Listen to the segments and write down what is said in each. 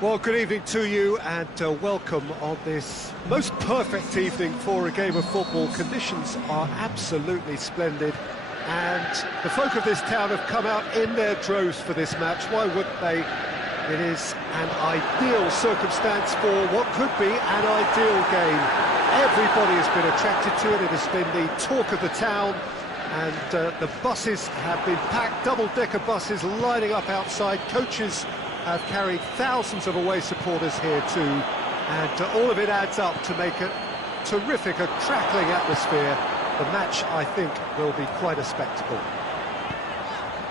Well, good evening to you and welcome on this most perfect evening for a game of football. Conditions are absolutely splendid and the folk of this town have come out in their droves for this match. Why wouldn't they? It is an ideal circumstance for what could be an ideal game. Everybody has been attracted to it. It has been the talk of the town, and the buses have been packed, double-decker buses lining up outside. Coaches have carried thousands of away supporters here too, and all of it adds up to make a terrific, a crackling atmosphere. The match, I think, will be quite a spectacle.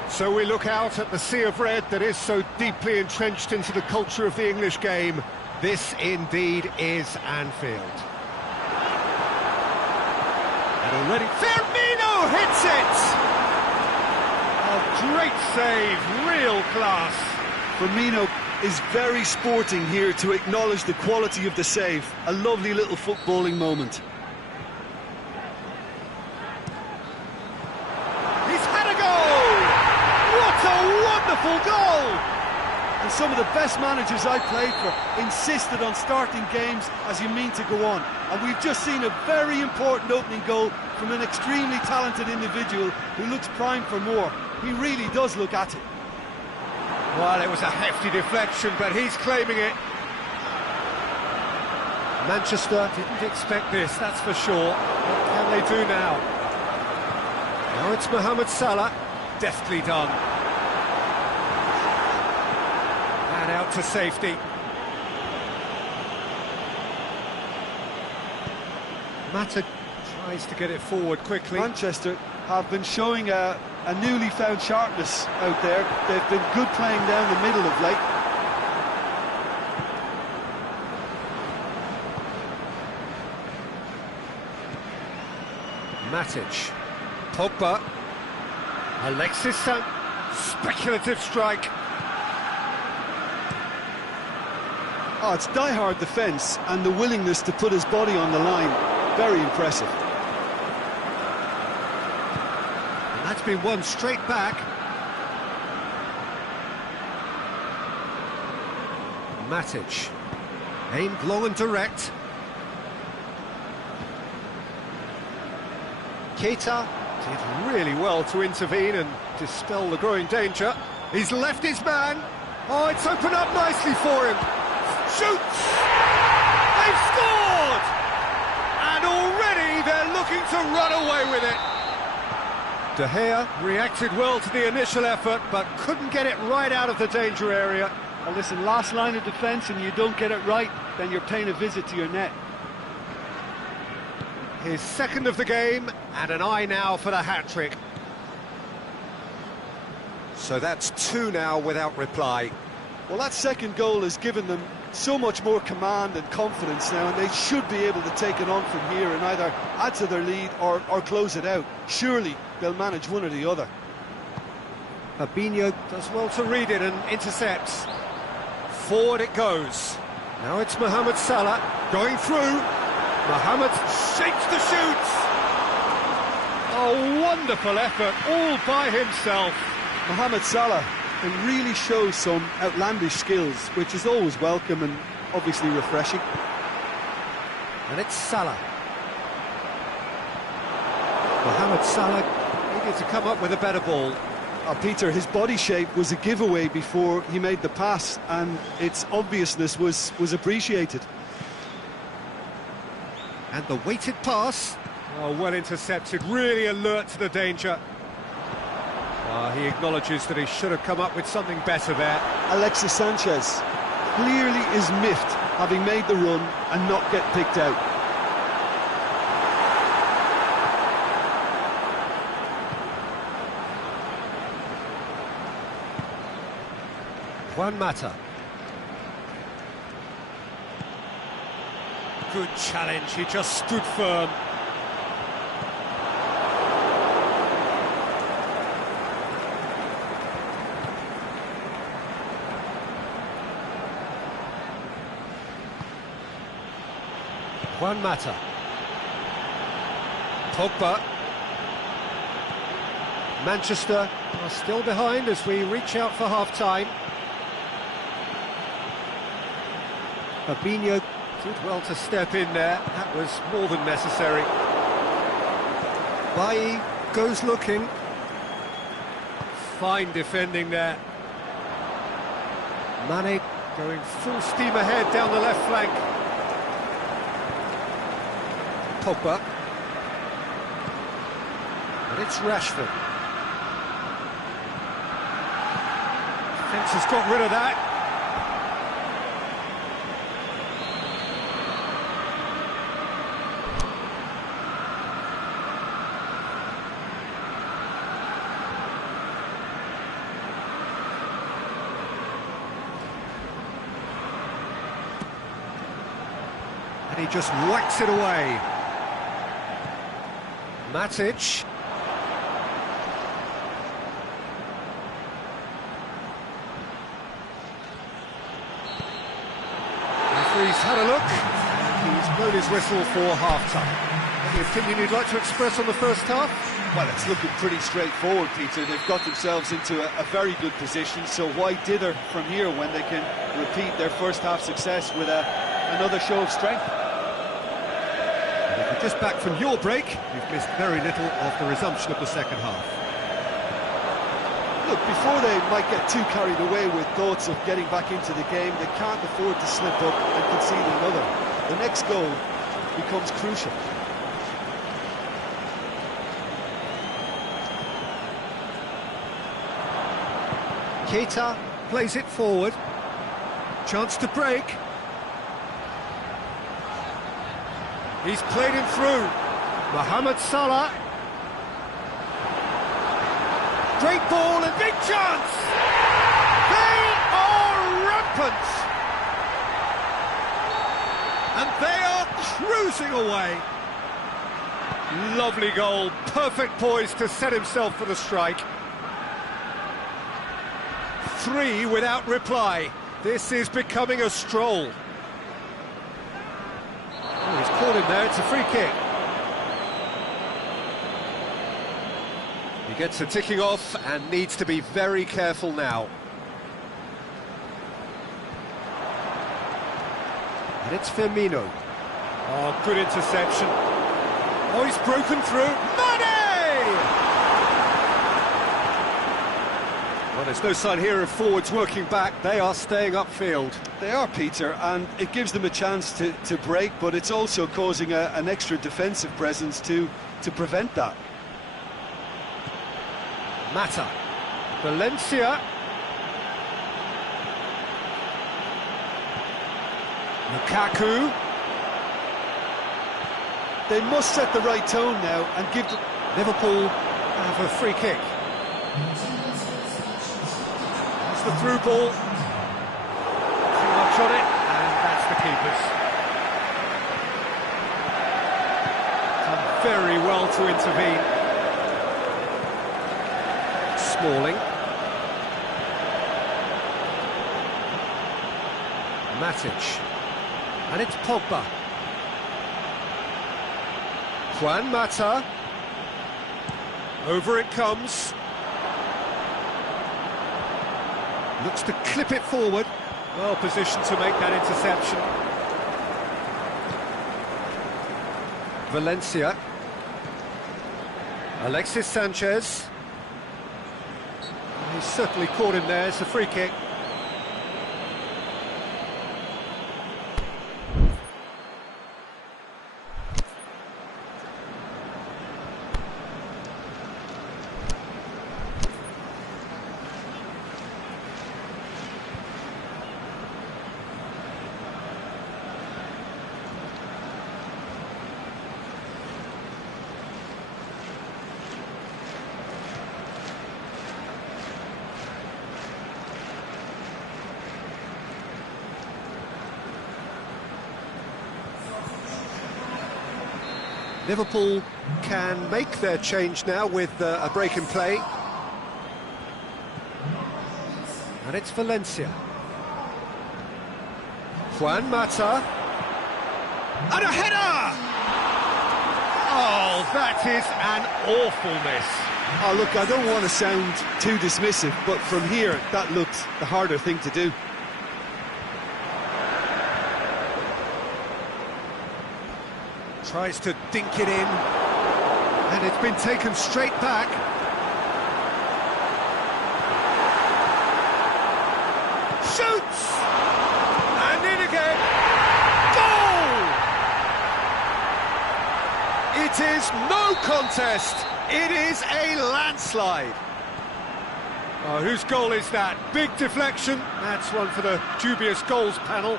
So we look out at the sea of red that is so deeply entrenched into the culture of the English game. This indeed is Anfield. And already Firmino hits it! A great save, real class. Firmino is very sporting here to acknowledge the quality of the save. A lovely little footballing moment. He's had a goal! What a wonderful goal! And some of the best managers I played for insisted on starting games as you mean to go on. And we've just seen a very important opening goal from an extremely talented individual who looks primed for more. He really does look at it. Well, it was a hefty deflection, but he's claiming it. Manchester didn't expect this, that's for sure. What can they do now? Now it's Mohamed Salah. Deftly done. And out to safety. Mata tries to get it forward quickly. Manchester have been showing a newly found sharpness out there. They've been good playing down the middle of late. Matic, Pogba, Alexis Sanchez, speculative strike. Oh, it's die-hard defence and the willingness to put his body on the line. Very impressive. That's been won straight back. Matic, aimed long and direct. Keita did really well to intervene and dispel the growing danger. He's left his man. Oh, it's opened up nicely for him. Shoots! They've scored! And already they're looking to run away with it. De Gea reacted well to the initial effort, but couldn't get it right out of the danger area. Well, listen, last line of defence and you don't get it right, then you're paying a visit to your net. His second of the game, and an eye now for the hat-trick. So that's two now without reply. Well, that second goal has given them so much more command and confidence now, and they should be able to take it on from here and either add to their lead or close it out. Surely they'll manage one or the other. Fabinho does well to read it and intercepts. Forward it goes. Now it's Mohamed Salah going through. Mohamed shakes the shoots. A wonderful effort all by himself. Mohamed Salah can really show some outlandish skills, which is always welcome and obviously refreshing. And it's Salah. Mohamed Salah needed to come up with a better ball. Peter, his body shape was a giveaway before he made the pass, and its obviousness was appreciated. And the weighted pass. Oh, well intercepted, really alert to the danger. He acknowledges that he should have come up with something better there. Alexis Sanchez clearly is miffed, having made the run and not get picked out. Juan Mata. Good challenge, he just stood firm. Juan Mata. Pogba. Manchester are still behind as we reach out for half-time. Fabinho did well to step in there. That was more than necessary. Bailly goes looking. Fine defending there. Mane going full steam ahead down the left flank. Pogba. And it's Rashford. Defence has got rid of that. And he just whacks it away. Matic. Referee's had a look, and he's blown his whistle for half-time. Any opinion you'd like to express on the first half? Well, it's looking pretty straightforward, Peter. They've got themselves into a very good position, so why dither from here when they can repeat their first half success with another show of strength? And if you're just back from your break, you've missed very little of the resumption of the second half. Look, before they might get too carried away with thoughts of getting back into the game, they can't afford to slip up and concede another. The next goal becomes crucial. Keita plays it forward. Chance to break. He's played him through. Mohamed Salah. Great ball and big chance! They are rampant! And they are cruising away. Lovely goal, perfect poise to set himself for the strike. 3 without reply. This is becoming a stroll. Oh, he's caught him there, it's a free kick. He gets the ticking off and needs to be very careful now. And it's Firmino. Oh, good interception. Oh, he's broken through. Mane! Well, there's no sign here of forwards working back. They are staying upfield. They are, Peter, and it gives them a chance to break, but it's also causing an extra defensive presence to prevent that. Mata. Valencia. Lukaku. They must set the right tone now and give Liverpool have a free kick. That's the through ball. Too much on it, and that's the keeper's. Done very well to intervene. Smalling. Matic. And it's Pogba. Juan Mata. Over it comes. Looks to clip it forward. Well positioned to make that interception. Valencia. Alexis Sanchez. He's certainly caught him there, it's a free kick. Liverpool can make their change now with a break in play. And it's Valencia. Juan Mata. And a header! Oh, that is an awful miss. Oh, look, I don't want to sound too dismissive, but from here, that looked the harder thing to do. Tries to dink it in, and it's been taken straight back. Shoots! And in again! Goal! It is no contest, it is a landslide. Oh, whose goal is that? Big deflection. That's one for the dubious goals panel.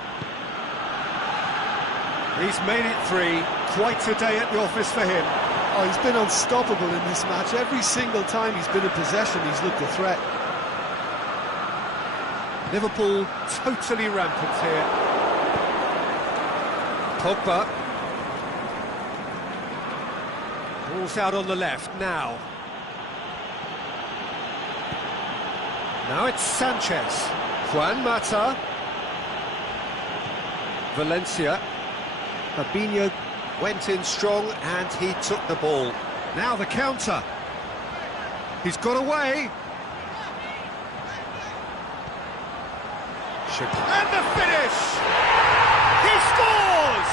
He's made it 3. Quite a day at the office for him. Oh, he's been unstoppable in this match. Every single time he's been in possession, he's looked a threat. Liverpool totally rampant here. Pogba. Ball's out on the left now. Now it's Sanchez. Juan Mata. Valencia. Fabinho went in strong and he took the ball. Now the counter. He's got away. And the finish! He scores!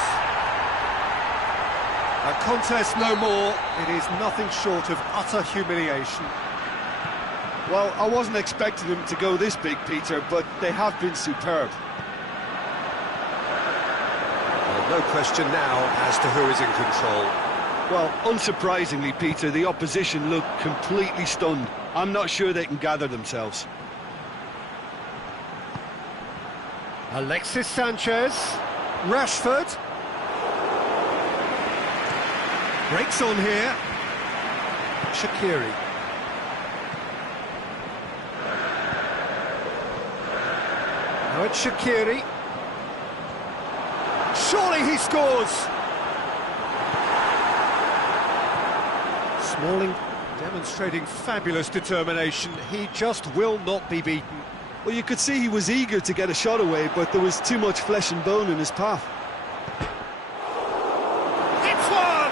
A contest no more. It is nothing short of utter humiliation. Well, I wasn't expecting them to go this big, Peter, but they have been superb. No question now as to who is in control. Well, unsurprisingly, Peter, the opposition look completely stunned. I'm not sure they can gather themselves. Alexis Sanchez. Rashford. Breaks on here. Shaqiri. Now it's Shaqiri. Surely he scores! Smalling demonstrating fabulous determination. He just will not be beaten. Well, you could see he was eager to get a shot away, but there was too much flesh and bone in his path. It's one!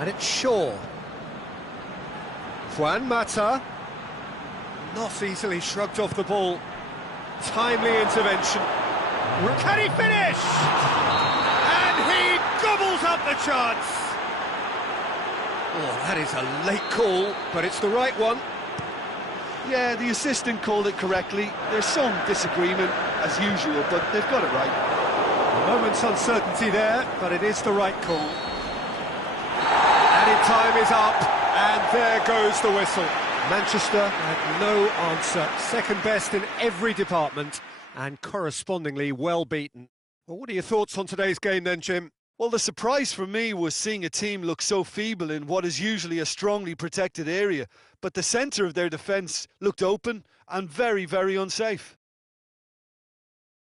And it's Shaw. Juan Mata. Not easily shrugged off the ball. Timely intervention. Can he finish? And he gobbles up the chance. Oh, that is a late call, but it's the right one. Yeah, the assistant called it correctly. There's some disagreement, as usual, but they've got it right. A moment's uncertainty there, but it is the right call. Added time is up, and there goes the whistle. Manchester had no answer. Second best in every department, and correspondingly well beaten. Well, what are your thoughts on today's game then, Jim? Well, the surprise for me was seeing a team look so feeble in what is usually a strongly protected area, but the centre of their defence looked open and very, very unsafe.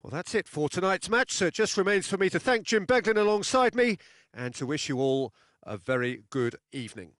Well, that's it for tonight's match, so it just remains for me to thank Jim Beglin alongside me and to wish you all a very good evening.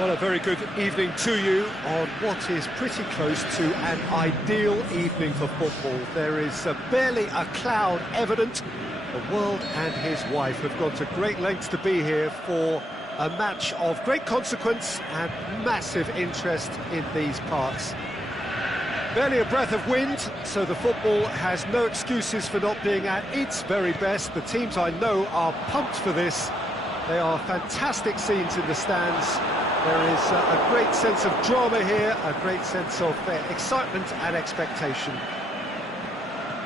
Well, a very good evening to you on what is pretty close to an ideal evening for football. There is barely a cloud evident. The world and his wife have gone to great lengths to be here for a match of great consequence and massive interest in these parts. Barely a breath of wind, so the football has no excuses for not being at its very best. The teams I know are pumped for this. They are fantastic scenes in the stands. There is a great sense of drama here, a great sense of excitement and expectation.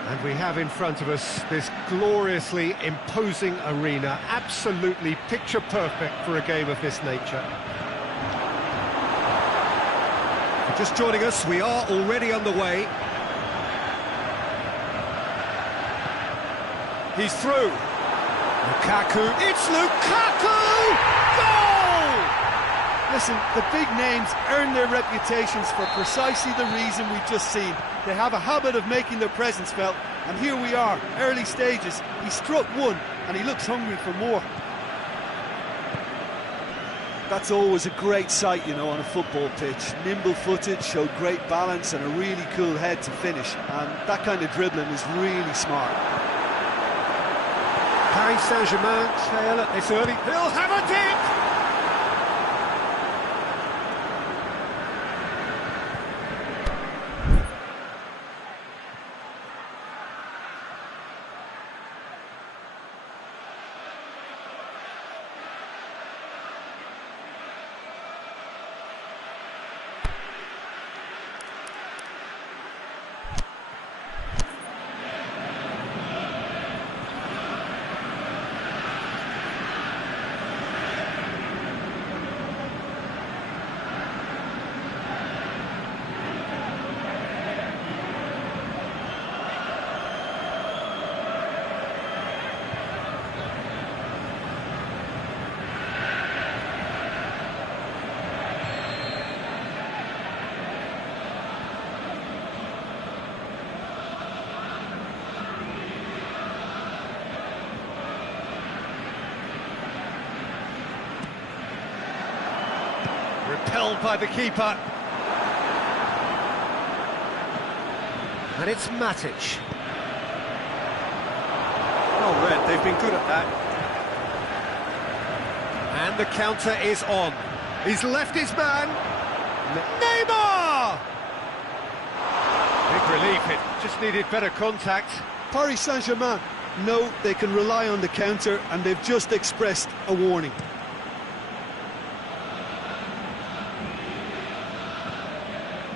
And we have in front of us this gloriously imposing arena, absolutely picture perfect for a game of this nature. Just joining us, we are already underway. He's through. Lukaku, it's Lukaku! Goal! Listen, the big names earn their reputations for precisely the reason we've just seen. They have a habit of making their presence felt, and here we are, early stages. He struck one, and he looks hungry for more. That's always a great sight, you know, on a football pitch. Nimble-footed, showed great balance and a really cool head to finish. And that kind of dribbling is really smart. Paris Saint-Germain trail at this early. He'll have a dig! Repelled by the keeper. And it's Matic. Oh, Red, they've been good at that. And the counter is on. He's left his man. Neymar! Big relief, it just needed better contact. Paris Saint-Germain know they can rely on the counter, and they've just expressed a warning.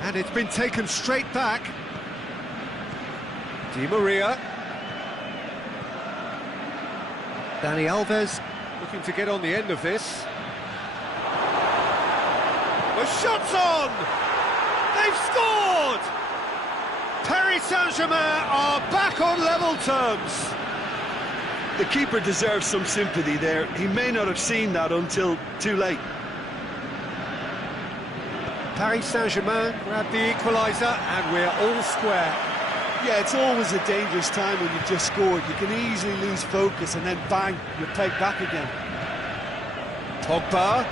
And it's been taken straight back. Di Maria. Dani Alves looking to get on the end of this. The shot's on! They've scored! Paris Saint-Germain are back on level terms. The keeper deserves some sympathy there. He may not have seen that until too late. Paris Saint-Germain grab the equaliser and we're all square. Yeah, it's always a dangerous time when you've just scored. You can easily lose focus and then bang, you're pegged back again. Pogba.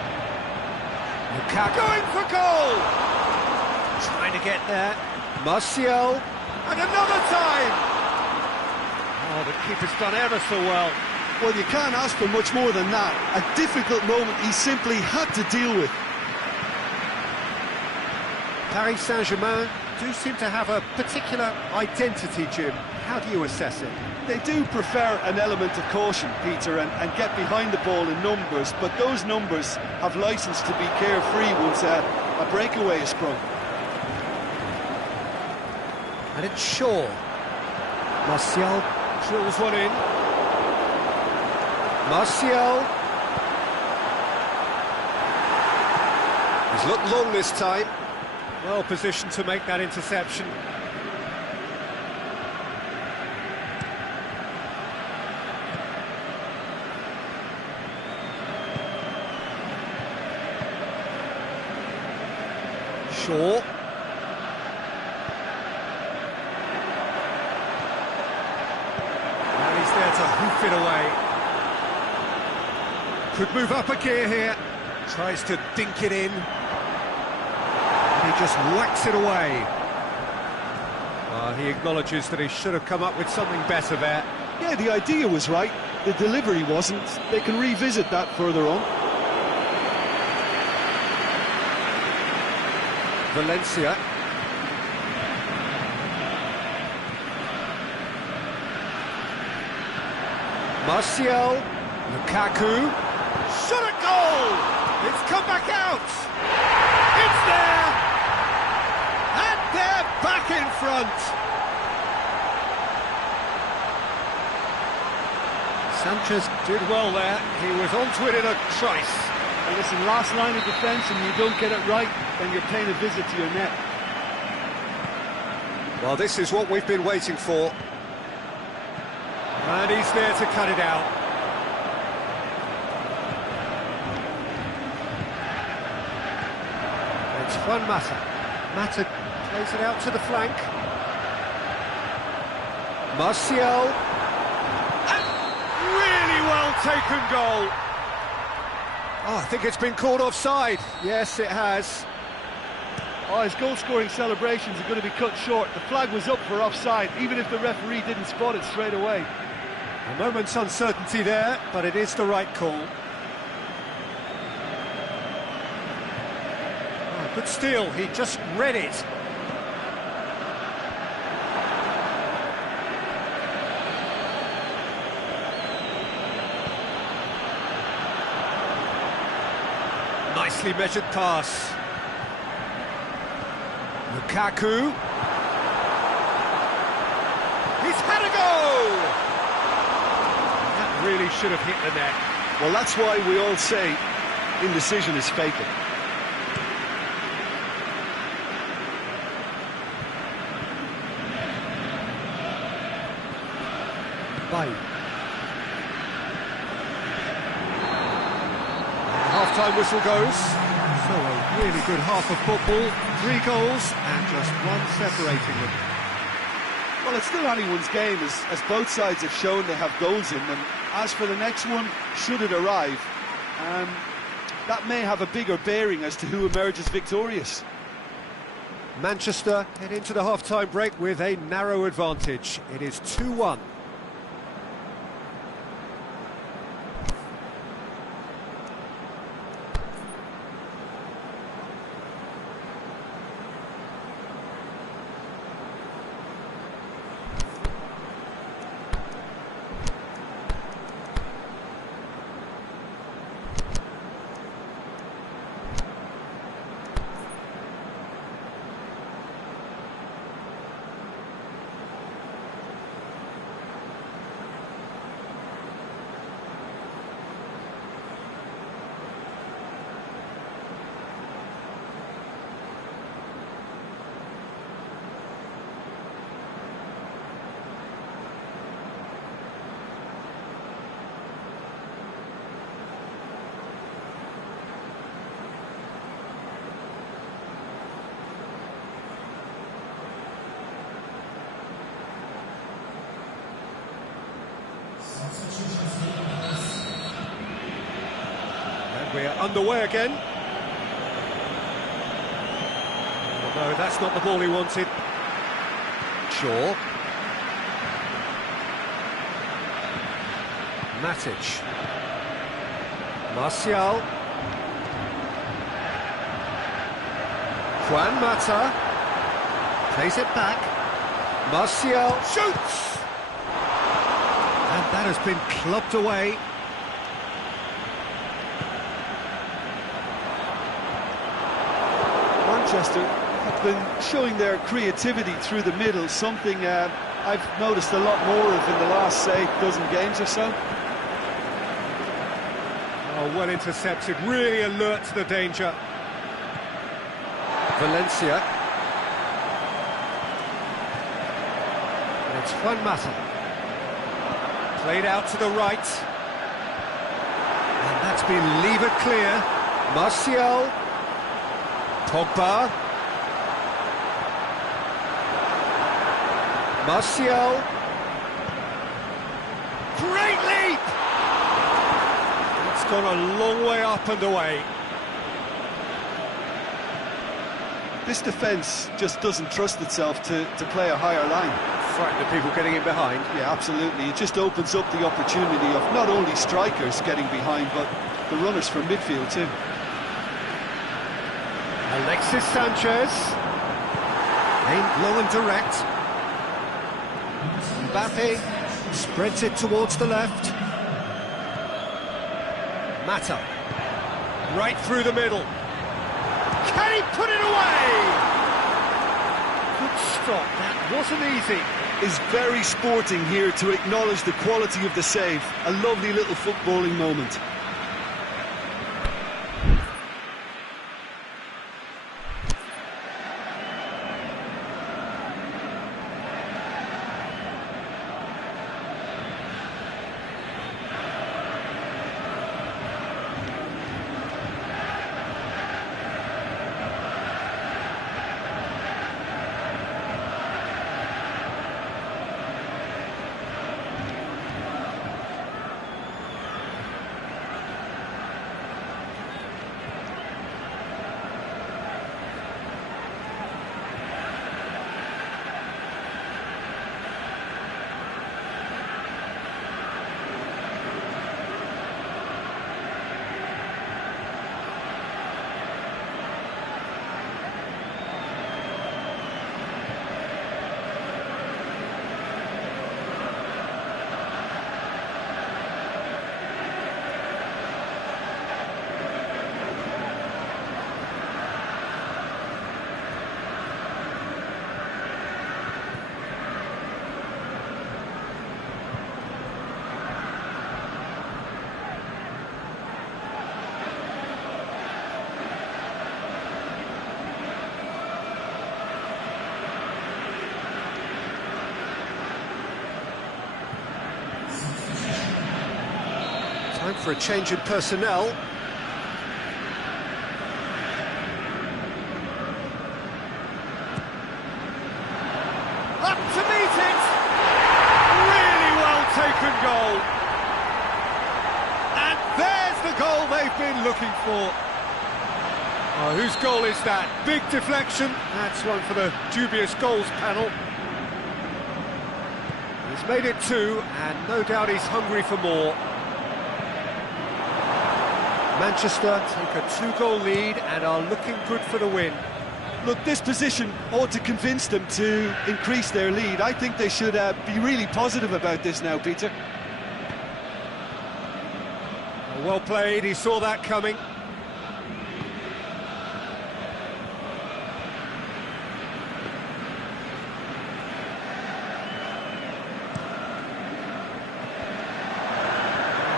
Lukaku going for goal! Trying to get there. Martial. And another time! Oh, the keeper's done ever so well. Well, you can't ask for much more than that. A difficult moment he simply had to deal with. Paris Saint-Germain do seem to have a particular identity, Jim. How do you assess it? They do prefer an element of caution, Peter, and get behind the ball in numbers, but those numbers have licence to be carefree once a breakaway is sprung. And it's Shaw. Martial drills one in. Martial. He's looked long this time. Well positioned to make that interception. Shaw. And he's there to hoof it away. Could move up a gear here. Tries to dink it in. He just whacks it away. He acknowledges that he should have come up with something better there. Yeah, the idea was right, the delivery wasn't. They can revisit that further on. Valencia. Martial. Lukaku. Shot at goal! It's come back out! It's there! And they're back in front! Sanchez did well there. He was onto it in a trice. And listen, last line of defence, and you don't get it right, then you're paying a visit to your net. Well, this is what we've been waiting for. And he's there to cut it out. It's Juan Mata. Mata plays it out to the flank. Martial. Really well taken goal. Oh, I think it's been called offside. Yes, it has. Oh, his goal-scoring celebrations are going to be cut short. The flag was up for offside, even if the referee didn't spot it straight away. A moment's uncertainty there, but it is the right call. Oh, good steal, he just read it. Nicely measured pass. Lukaku. He's had a go! That really should have hit the net. Well, that's why we all say indecision is fatal. Bye. Half-time whistle goes. So a really good half of football, 3 goals and just one separating them. Well, it's still anyone's game, as both sides have shown they have goals in them. As for the next one, should it arrive, that may have a bigger bearing as to who emerges victorious. Manchester head into the half-time break with a narrow advantage. It is 2-1. And we are underway again. Oh, no, that's not the ball he wanted. Shaw. Matic. Martial. Juan Mata. Plays it back. Martial shoots! And that has been clubbed away. Manchester have been showing their creativity through the middle, something I've noticed a lot more of in the last, say, dozen games or so. Oh, well intercepted, really alert to the danger. Valencia. And it's Juan Mata. Played out to the right. And that's been levered clear. Martial. Pogba. Martial. Great leap! It's gone a long way up and away. This defence just doesn't trust itself to play a higher line. Frightened of people getting in behind. Yeah, absolutely. It just opens up the opportunity of not only strikers getting behind, but the runners from midfield too. Alexis Sanchez. Aimed low and direct. Mbappe spreads it towards the left. Mata. Right through the middle. Can he put it away? Good stop, that wasn't easy. Is very sporting here to acknowledge the quality of the save. A lovely little footballing moment. Time for a change in personnel. Up to meet it! Really well taken goal. And there's the goal they've been looking for. Oh, whose goal is that? Big deflection. That's one for the dubious goals panel. He's made it 2, and no doubt he's hungry for more. Manchester take a 2-goal lead and are looking good for the win. Look, this position ought to convince them to increase their lead. I think they should be really positive about this now, Peter. Well played, he saw that coming.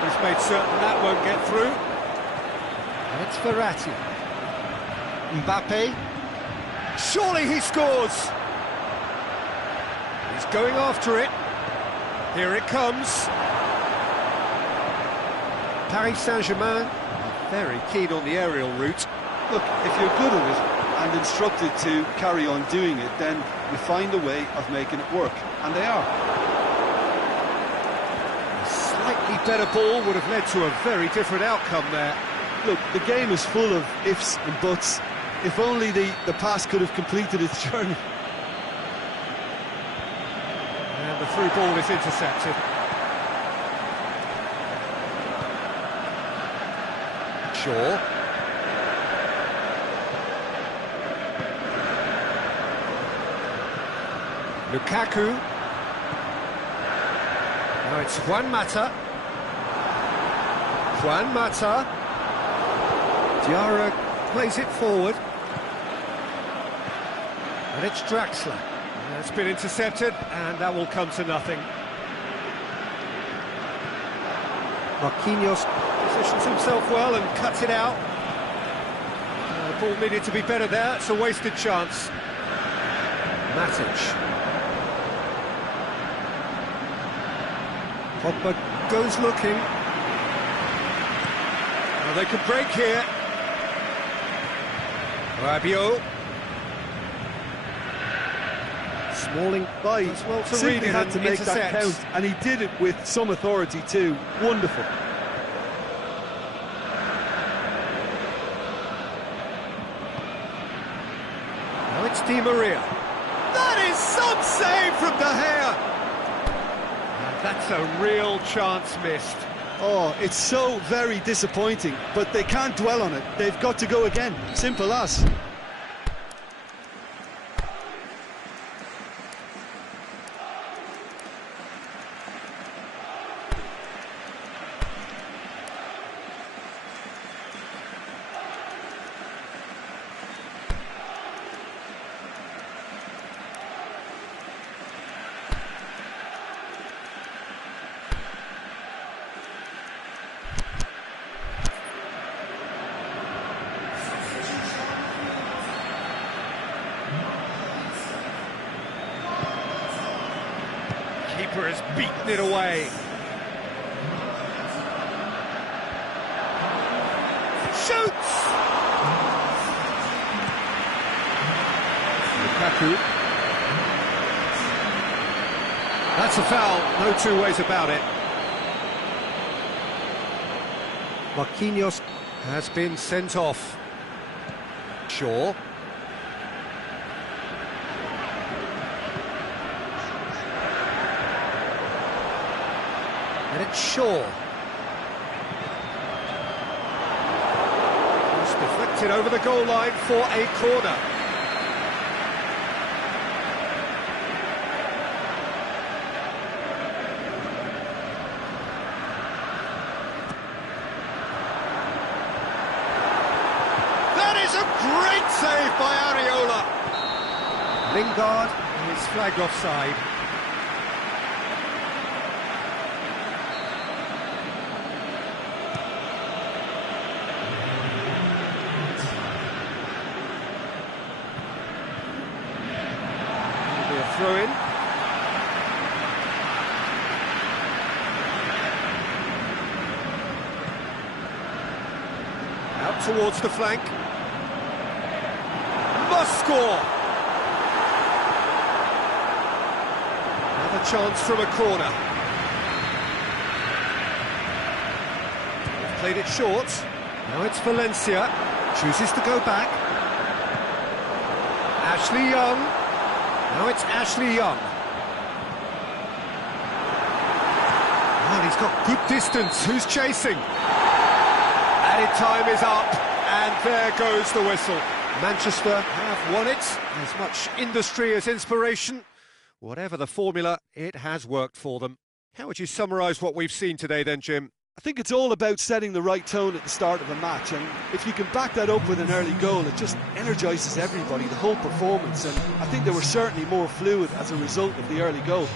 He's made certain that won't get through. It's Verratti. Mbappe. Surely he scores! He's going after it. Here it comes. Paris Saint-Germain are very keen on the aerial route. Look, if you're good at it and instructed to carry on doing it, then you find a way of making it work, and they are. A slightly better ball would have led to a very different outcome there. Look, the game is full of ifs and buts. If only the pass could have completed its journey. And the through ball is intercepted. Shaw. Lukaku. Now it's Juan Mata. Juan Mata. Diarra plays it forward. And it's Draxler. That's been intercepted, and that will come to nothing. Marquinhos positions himself well and cuts it out. The ball needed to be better there, it's a wasted chance. Matic. Pogba goes looking. Well, they could break here. Rabiot. Smalling does well to read it had to make intercepts. that count, and he did it with some authority too. Wonderful. Di Maria. That is some save from De Gea. And that's a real chance missed. Oh, it's so very disappointing, but they can't dwell on it. They've got to go again. Simple as. Keeper has beaten it away. Shoots! Lukaku. That's a foul, no two ways about it. Marquinhos has been sent off. Shaw. And it's Shaw. It's deflected over the goal line for a corner. That is a great save by Areola. Lingard is flagged offside. Throw in. Out towards the flank. Must score. Another chance from a corner. Played it short. Now it's Valencia. Chooses to go back. Ashley Young. Now it's Ashley Young. Oh, he's got good distance. Who's chasing? Added time is up, and there goes the whistle. Manchester have won it. As much industry as inspiration. Whatever the formula, it has worked for them. How would you summarise what we've seen today then, Jim? I think it's all about setting the right tone at the start of a match, and if you can back that up with an early goal, it just energises everybody, the whole performance, and I think they were certainly more fluid as a result of the early goal.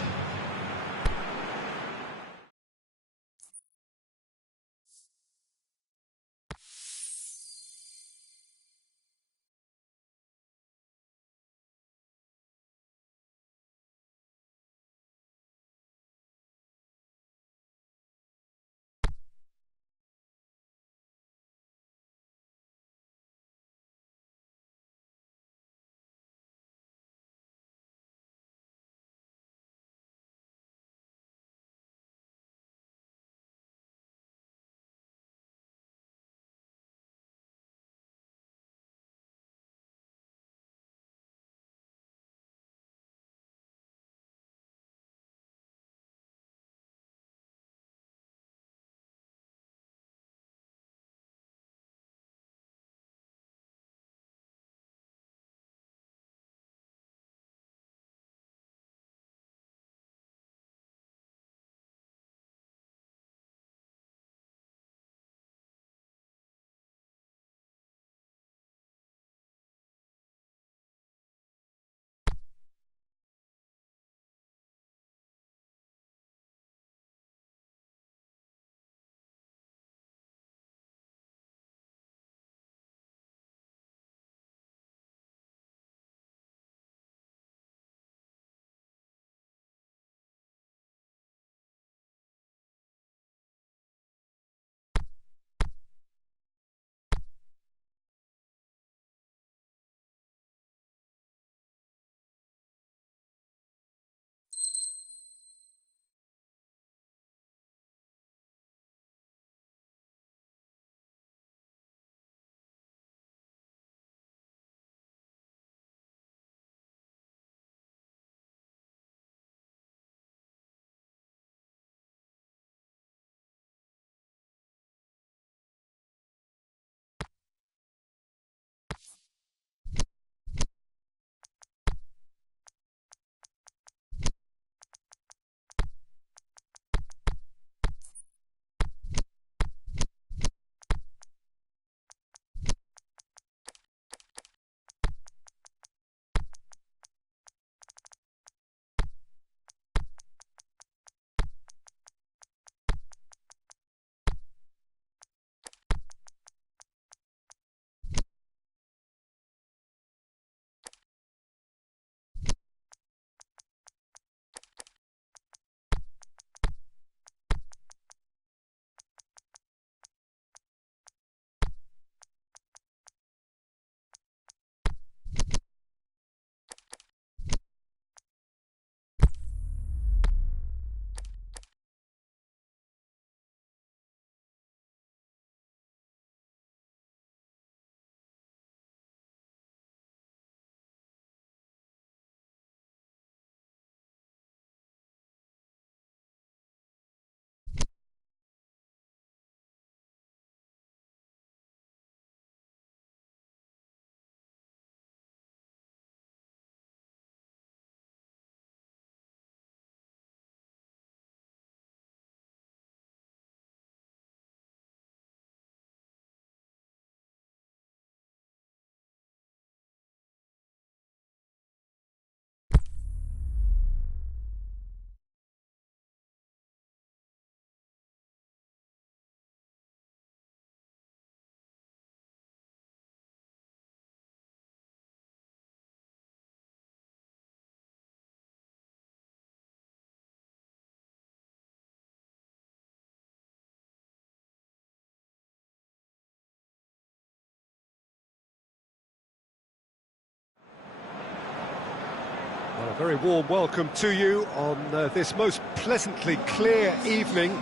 A very warm welcome to you on this most pleasantly clear evening.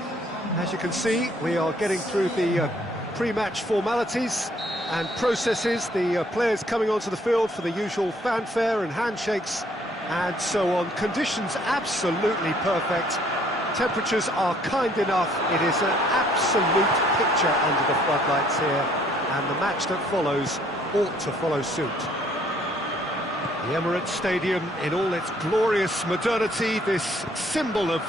As you can see, we are getting through the pre-match formalities and processes, the players coming onto the field for the usual fanfare and handshakes and so on. Conditions absolutely perfect. Temperatures are kind enough. It is an absolute picture under the floodlights here, and the match that follows ought to follow suit. The Emirates Stadium in all its glorious modernity, this symbol of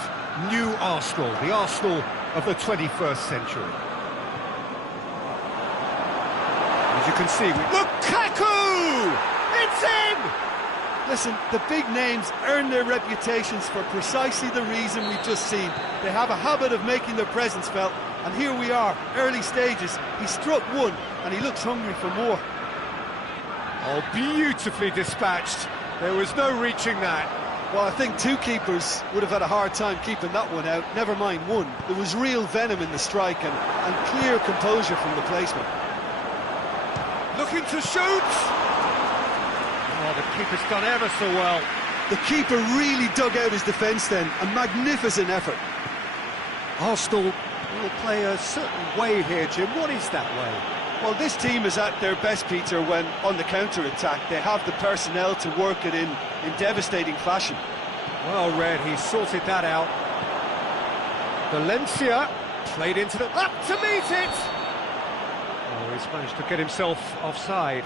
new Arsenal, the Arsenal of the 21st century. As you can see, Lukaku! It's in! Listen, the big names earn their reputations for precisely the reason we've just seen. They have a habit of making their presence felt, and here we are, early stages. He struck one, and he looks hungry for more. Oh, beautifully dispatched. There was no reaching that. Well, I think two keepers would have had a hard time keeping that one out, never mind one. There was real venom in the strike and clear composure from the placement. Looking to shoot! Oh, the keeper's done ever so well. The keeper really dug out his defence then, a magnificent effort. Arsenal will play a certain way here, Jim. What is that way? Well, this team is at their best, Peter, when on the counter-attack. They have the personnel to work it in devastating fashion. Well read, he sorted that out. Valencia played into the... up to meet it! Oh, he's managed to get himself offside.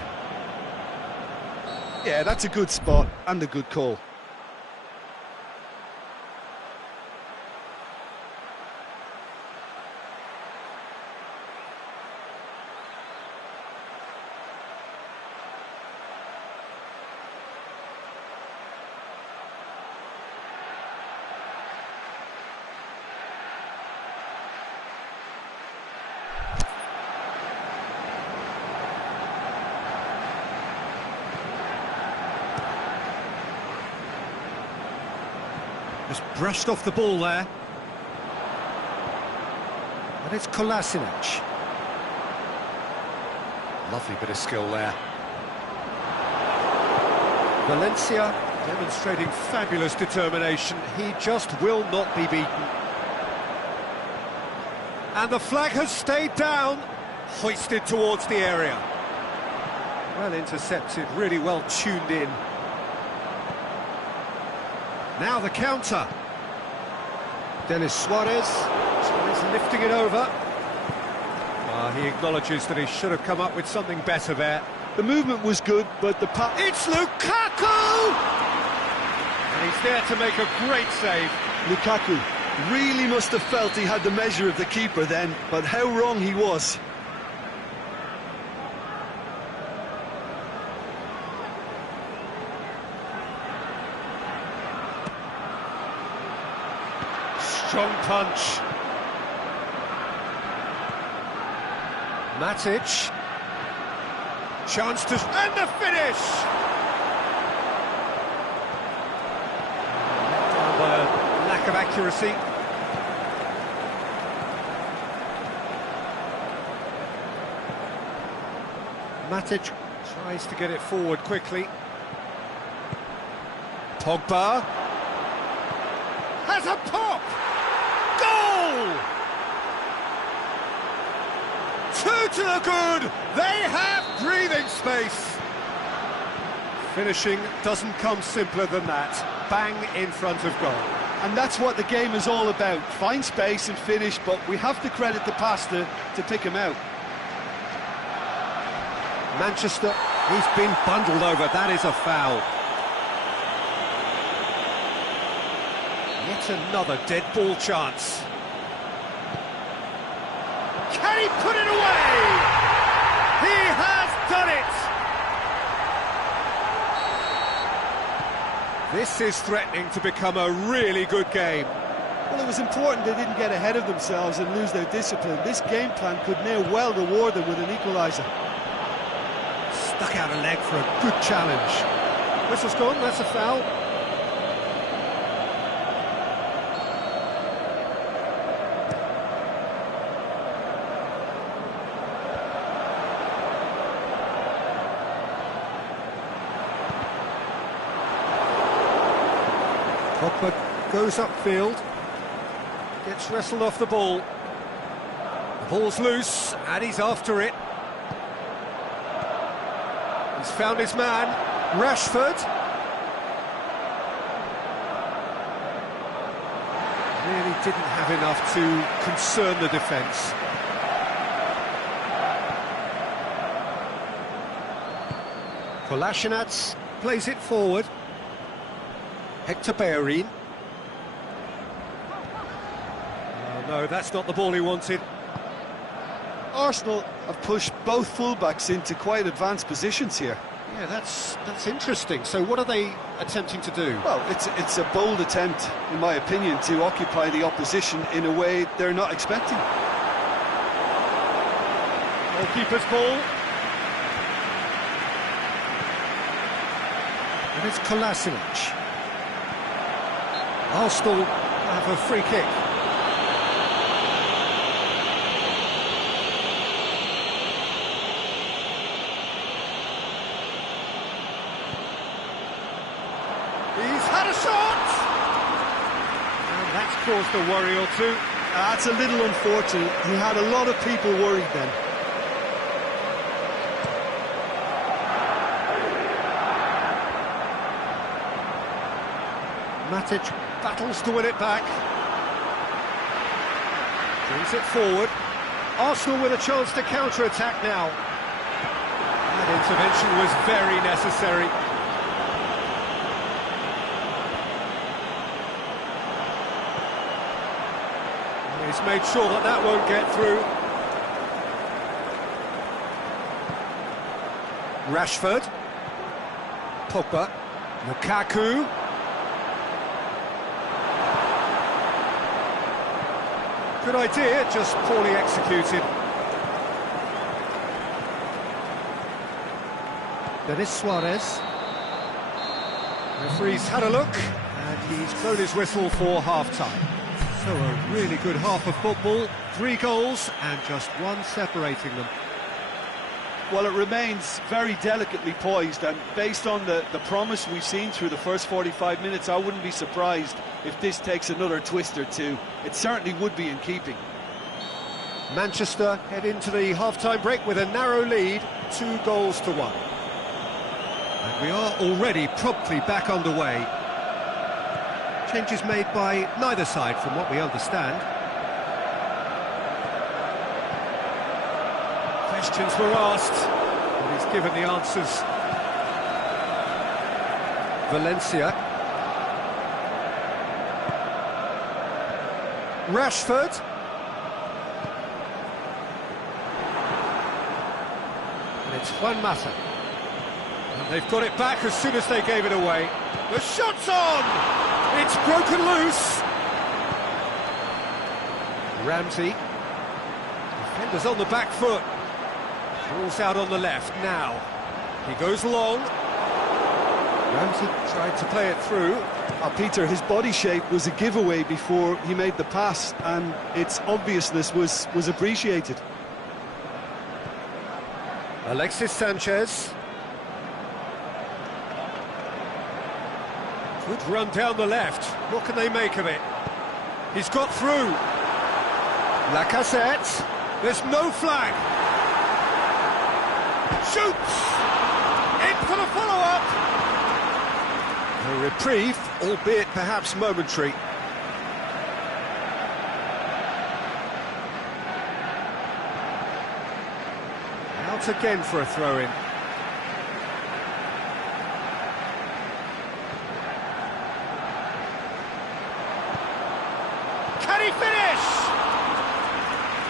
Yeah, that's a good spot and a good call. Just brushed off the ball there. And it's Kolasinac. Lovely bit of skill there. Valencia demonstrating fabulous determination. He just will not be beaten. And the flag has stayed down, hoisted towards the area. Well intercepted, really well tuned in. Now the counter. Denis Suarez lifting it over. He acknowledges that he should have come up with something better there. The movement was good, but the pass... It's Lukaku! And he's there to make a great save. Lukaku really must have felt he had the measure of the keeper then, but how wrong he was. Strong punch. Matic. Chance to... and the finish! Down by a lack of accuracy. Matic tries to get it forward quickly. Pogba. Has a pop! Goal! Two to the good! They have breathing space! Finishing doesn't come simpler than that. Bang in front of goal. And that's what the game is all about. Find space and finish, but we have to credit the passer to pick him out. Manchester, he's been bundled over. That is a foul. Yet another dead ball chance. Can he put it away? He has done it! This is threatening to become a really good game. Well, it was important they didn't get ahead of themselves and lose their discipline. This game plan could now well reward them with an equaliser. Stuck out a leg for a good challenge. Whistle's gone, that's a foul. Goes upfield. Gets wrestled off the ball. The ball's loose, and he's after it. He's found his man, Rashford. Really didn't have enough to concern the defence. Kolasinac plays it forward. Hector Bellerin. Oh no, that's not the ball he wanted. Arsenal have pushed both fullbacks into quite advanced positions here. Yeah, that's interesting. So what are they attempting to do? Well, it's a bold attempt, in my opinion, to occupy the opposition in a way they're not expecting. Goalkeeper's ball. And it's Kolasinac. Arsenal have a free kick. He's had a shot! And that's caused a worry or two. That's a little unfortunate. He had a lot of people worried then. Matic battles to win it back. Brings it forward. Arsenal with a chance to counter-attack now. That intervention was very necessary. He's made sure that that won't get through. Rashford. Pogba. Lukaku. Good idea, just poorly executed. Denis Suarez. Referee's had a look, and he's blown his whistle for half-time. So a really good half of football, 3 goals, and just one separating them. Well, it remains very delicately poised, and based on the promise we've seen through the first 45 minutes, I wouldn't be surprised if this takes another twist or two. It certainly would be in keeping. Manchester head into the half-time break with a narrow lead, 2 goals to 1. And we are already promptly back underway. Changes made by neither side, from what we understand. Questions were asked, and he's given the answers. Valencia. Rashford. And it's Juan Mata. And they've got it back as soon as they gave it away. The shot's on! It's broken loose! Ramsey. Defenders on the back foot. Ball's out on the left now. He goes long. Ramsey tried to play it through. Peter, his body shape was a giveaway before he made the pass, and its obviousness was appreciated. Alexis Sanchez. Good run down the left. What can they make of it? He's got through. Lacazette. There's no flag. Shoots! In for the follow-up! A reprieve, albeit perhaps momentary. Out again for a throw-in. Can he finish?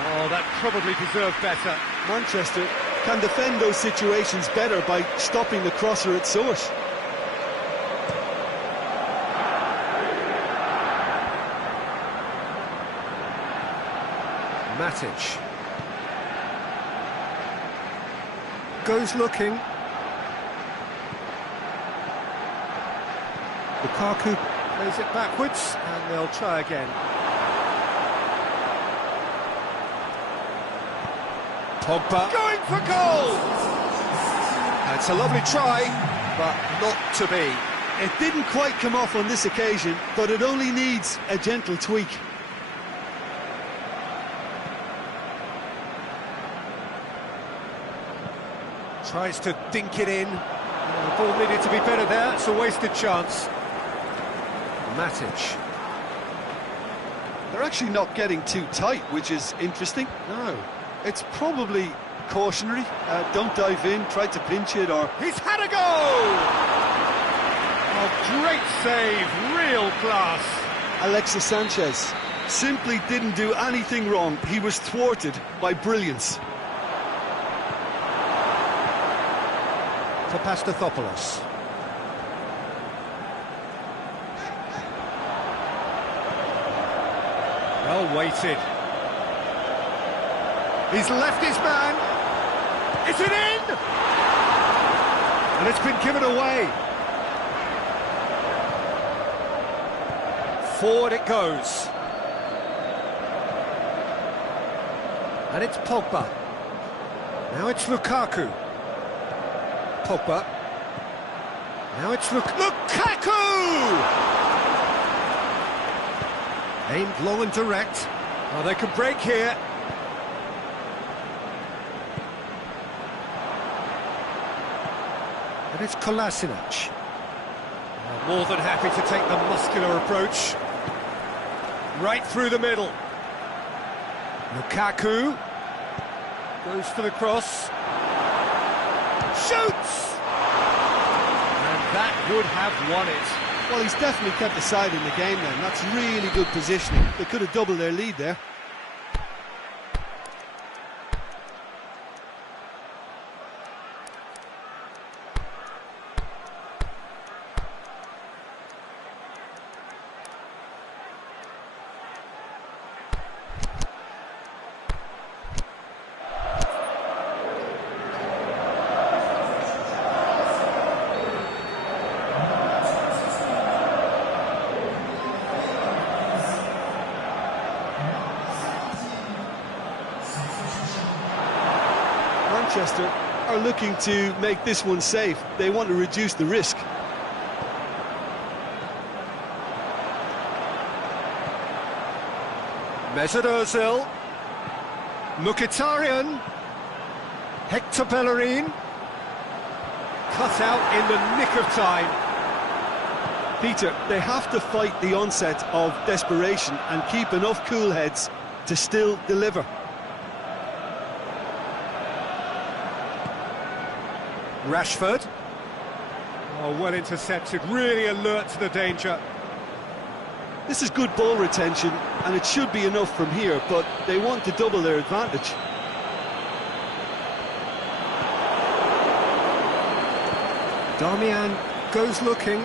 Oh, that probably deserved better. Manchester can defend those situations better by stopping the crosser at source. Matic. Goes looking. Lukaku plays it backwards, and they'll try again. Pogba going for goal! That's a lovely try, but not to be. It didn't quite come off on this occasion, but it only needs a gentle tweak. Tries to dink it in. The ball needed to be better there. It's a wasted chance. Matic. They're actually not getting too tight, which is interesting. No. It's probably cautionary. Don't dive in, try to pinch it, or... He's had a go! Oh, great save, real class. Alexis Sanchez simply didn't do anything wrong. He was thwarted by brilliance. Papastathopoulos. Well weighted. He's left his man. Is it in? And it's been given away. Forward it goes. And it's Pogba. Now it's Lukaku. Pogba. Now it's Lukaku! Aimed long and direct. Oh, they can break here. And it's Kolasinac. More than happy to take the muscular approach. Right through the middle. Lukaku. Goes for the cross. Shoots! And that would have won it. Well, he's definitely kept the side in the game then. That's really good positioning. They could have doubled their lead there. Manchester are looking to make this one safe. They want to reduce the risk. Mesut Ozil. Mkhitaryan. Hector Bellerin. Cut out in the nick of time. Peter, they have to fight the onset of desperation and keep enough cool heads to still deliver. Rashford. Oh, well intercepted, really alert to the danger. This is good ball retention, and it should be enough from here, but they want to double their advantage. Darmian goes looking.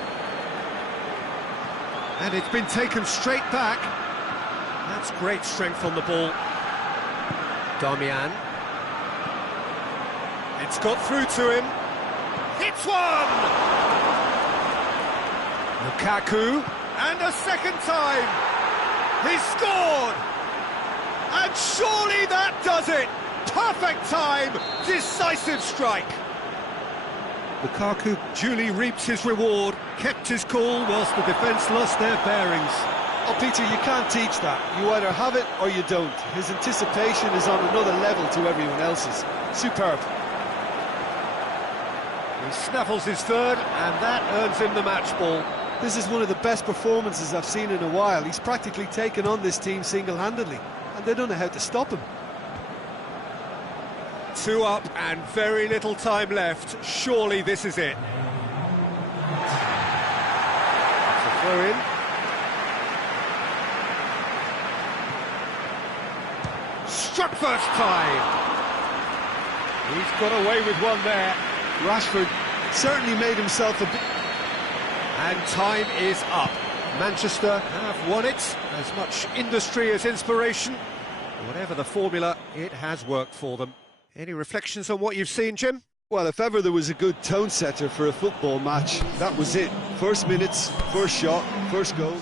And it's been taken straight back. That's great strength on the ball. Darmian. It's got through to him. It's one! Lukaku, and a second time! He's scored! And surely that does it! Perfect time, decisive strike! Lukaku duly reaps his reward, kept his cool whilst the defence lost their bearings. Oh, Peter, you can't teach that. You either have it or you don't. His anticipation is on another level to everyone else's. Superb. He snaffles his third, and that earns him the match ball. This is one of the best performances I've seen in a while. He's practically taken on this team single-handedly, and they don't know how to stop him. 2 up and very little time left. Surely this is it. It's a throw in. Struck first time. He's got away with one there. Rashford certainly made himself a bit... And time is up. Manchester have won it. As much industry as inspiration. Whatever the formula, it has worked for them. Any reflections on what you've seen, Jim? Well, if ever there was a good tone setter for a football match, that was it. First minutes, first shot, first goal.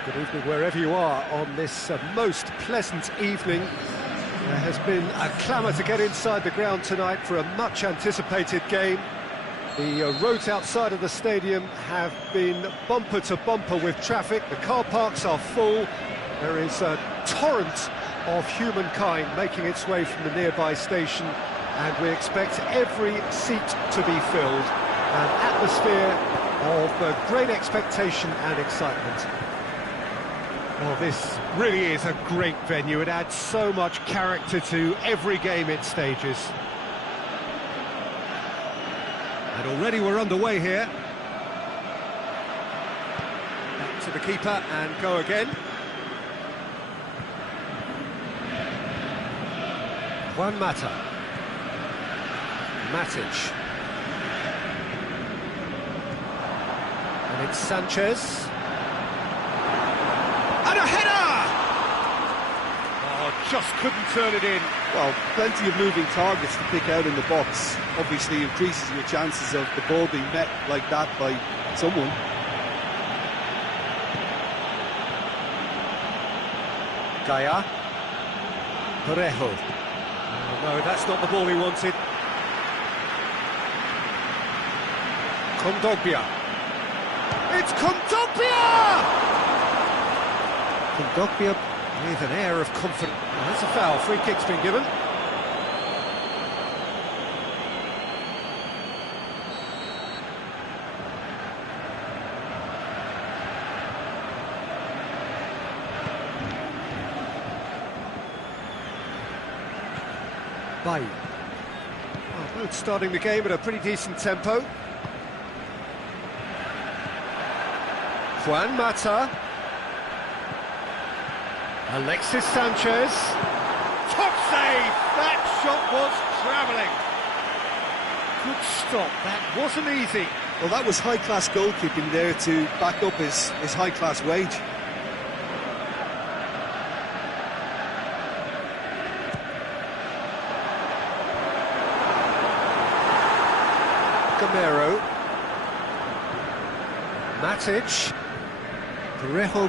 Well, good evening wherever you are on this most pleasant evening. There has been a clamour to get inside the ground tonight for a much anticipated game. The roads outside of the stadium have been bumper to bumper with traffic. The car parks are full. There is a torrent of humankind making its way from the nearby station, and we expect every seat to be filled. An atmosphere of great expectation and excitement. Well, this really is a great venue. It adds so much character to every game it stages. And already we're underway here. Back to the keeper and go again. Juan Mata. Matic. And it's Sanchez. And a header! Oh, just couldn't turn it in. Well, plenty of moving targets to pick out in the box. Obviously increases your chances of the ball being met like that by someone. Gaia. Parejo. Oh, no, that's not the ball he wanted. Kondogbia. It's Kondogbia! Kondogbia with an air of confidence. Oh, that's a foul. Free kick's been given. Bay. Oh, both starting the game at a pretty decent tempo. Juan Mata. Alexis Sanchez. Top save! That shot was travelling. Good stop. That wasn't easy. Well, that was high-class goalkeeping there to back up his high-class wage. Gamero. Matic. Parejo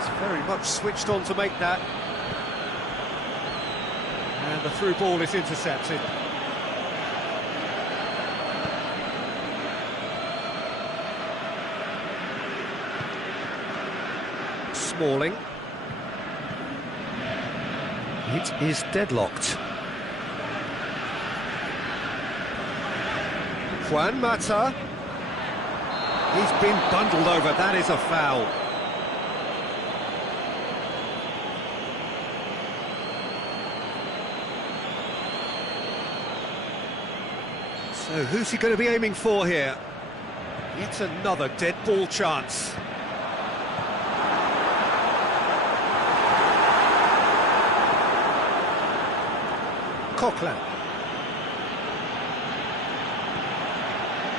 is very much switched on to make that. And the through ball is intercepted. Smalling. It is deadlocked. Juan Mata. He's been bundled over. That is a foul. So who's he going to be aiming for here? Yet another dead ball chance. Coquelin.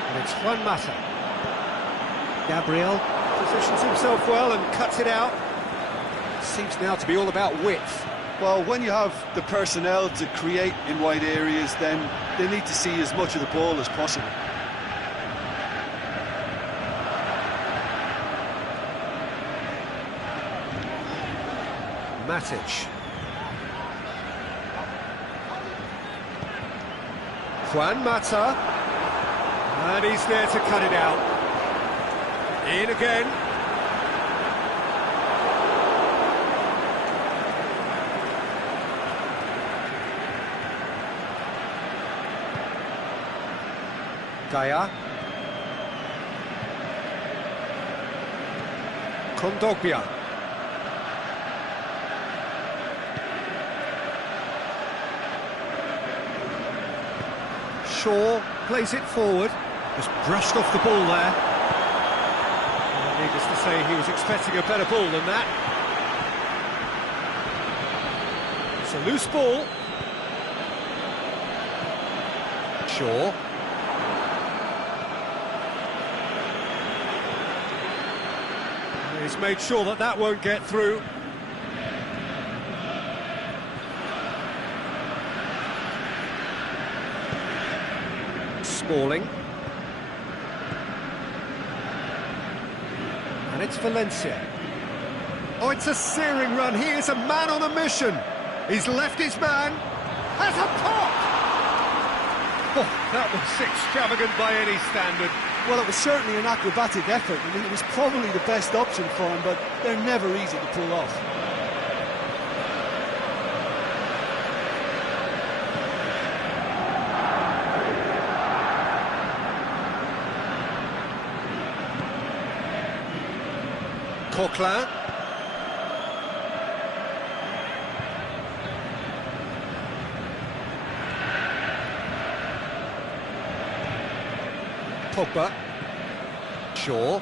And it's Juan Mata. Gabriel positions himself well and cuts it out. Seems now to be all about width. Well, when you have the personnel to create in wide areas, then they need to see as much of the ball as possible. Matic. Juan Mata. And he's there to cut it out. In again. Gaia. Kondogbia. Shaw plays it forward. Just brushed off the ball there. And needless to say, he was expecting a better ball than that. It's a loose ball. Shaw. He's made sure that that won't get through. Smalling. And it's Valencia. Oh, it's a searing run. He is a man on a mission. He's left his man. Has a pop! Oh, that was extravagant by any standard. Well, it was certainly an acrobatic effort. I mean, it was probably the best option for him, but they're never easy to pull off. Coquelin. Pogba. Shaw.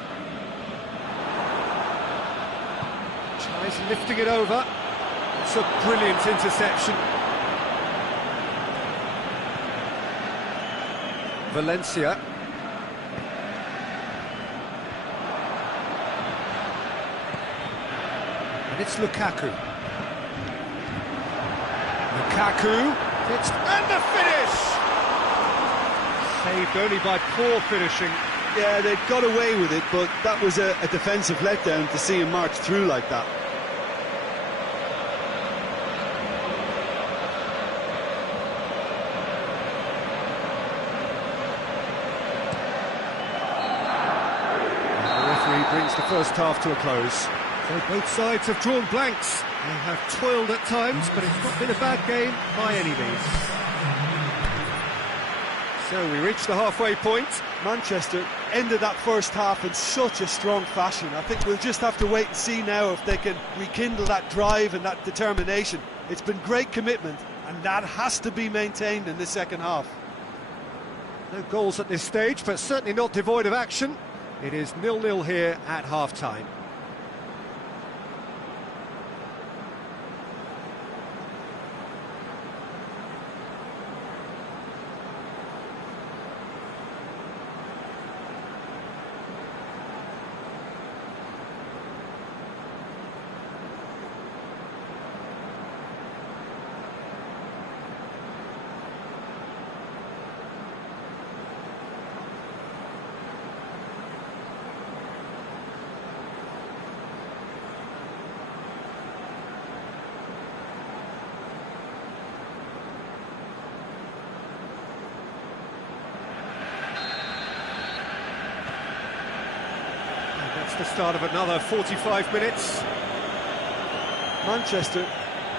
Tries lifting it over. It's a brilliant interception. Valencia. And it's Lukaku. Lukaku gets... and the finish! Saved only by poor finishing. Yeah, they got away with it, but that was a defensive letdown to see him march through like that. The referee brings the first half to a close. So both sides have drawn blanks. They have toiled at times, but it's not been a bad game by any means. So we reach the halfway point. Manchester ended that first half in such a strong fashion. I think we'll just have to wait and see now if they can rekindle that drive and that determination. It's been great commitment, and that has to be maintained in the second half. No goals at this stage, but certainly not devoid of action. It is 0-0 here at half-time. The start of another 45 minutes. Manchester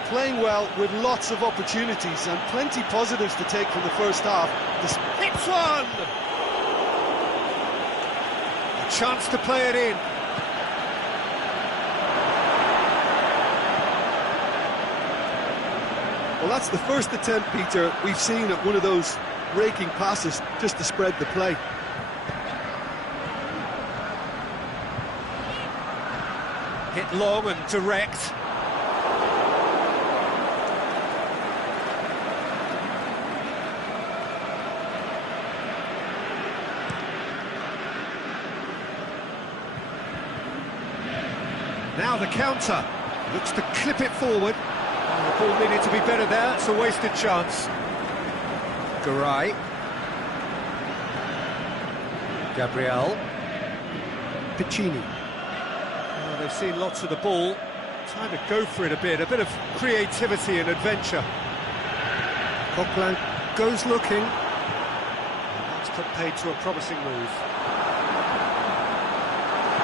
playing well with lots of opportunities and plenty positives to take from the first half. Hits one! A chance to play it in. Well, that's the first attempt, Peter, we've seen at one of those raking passes just to spread the play. Hit long and direct. Now the counter. Looks to clip it forward. Oh, the ball needed to be better there. It's a wasted chance. Garay. Gabriel. Piccini. They've seen lots of the ball. Time to go for it a bit of creativity and adventure. Coquelin goes looking. That's put paid to a promising move.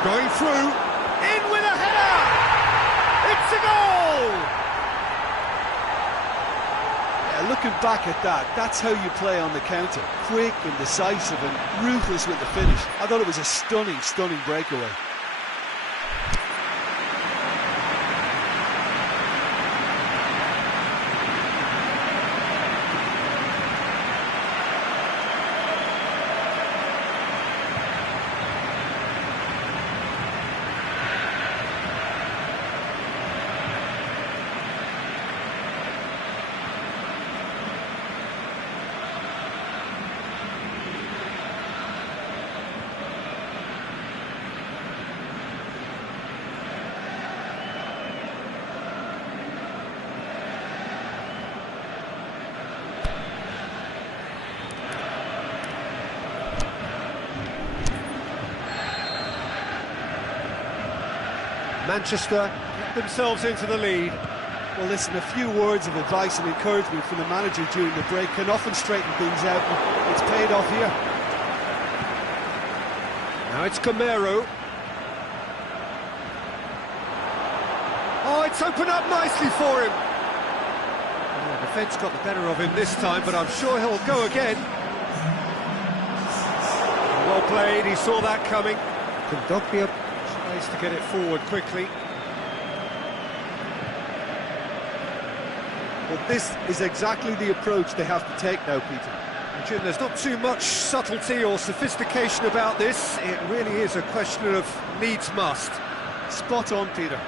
Going through, in with a header! It's a goal! Yeah, looking back at that, that's how you play on the counter. Quick and decisive and ruthless with the finish. I thought it was a stunning, stunning breakaway. Manchester themselves into the lead. Well, listen, a few words of advice and encouragement from the manager during the break can often straighten things out, and it's paid off here. Now it's Gameiro. Oh, it's opened up nicely for him. Oh, the defence got the better of him this time, but I'm sure he'll go again. Well played, he saw that coming. Kondogbia tries to get it forward quickly. Well, this is exactly the approach they have to take now, Peter. And Jim, there's not too much subtlety or sophistication about this. It really is a question of needs must. Spot on, Peter.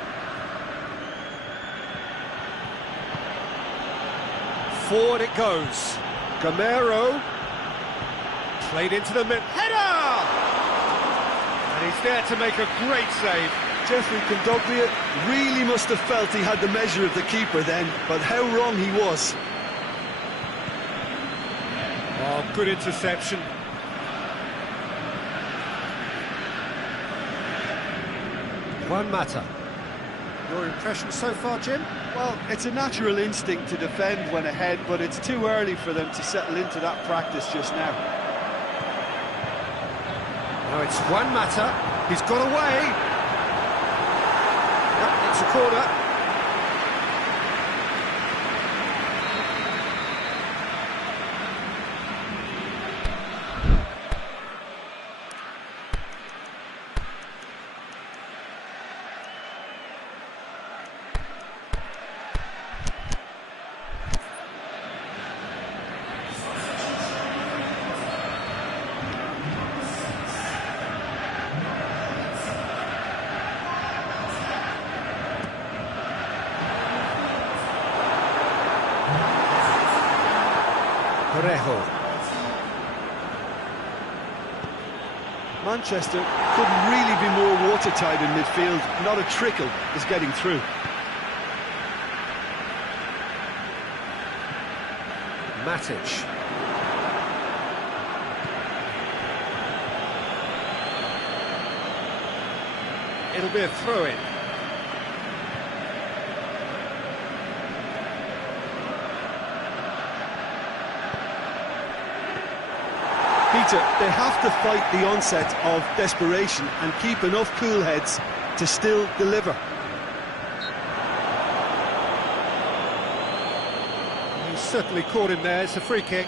Forward it goes. Gameiro. Played into the mid. Header! And he's there to make a great save. Geoffrey Kondogbia really must have felt he had the measure of the keeper then, but how wrong he was. Oh, good interception. Juan Mata. Your impression so far, Jim? Well, it's a natural instinct to defend when ahead, but it's too early for them to settle into that practice just now. Now it's Juan Mata. He's got away. Yep, it's a corner. Parejo. Manchester couldn't really be more watertight in midfield. Not a trickle is getting through. Matic. It'll be a throw-in. Peter, they have to fight the onset of desperation and keep enough cool heads to still deliver. He's certainly caught him there. It's a free kick.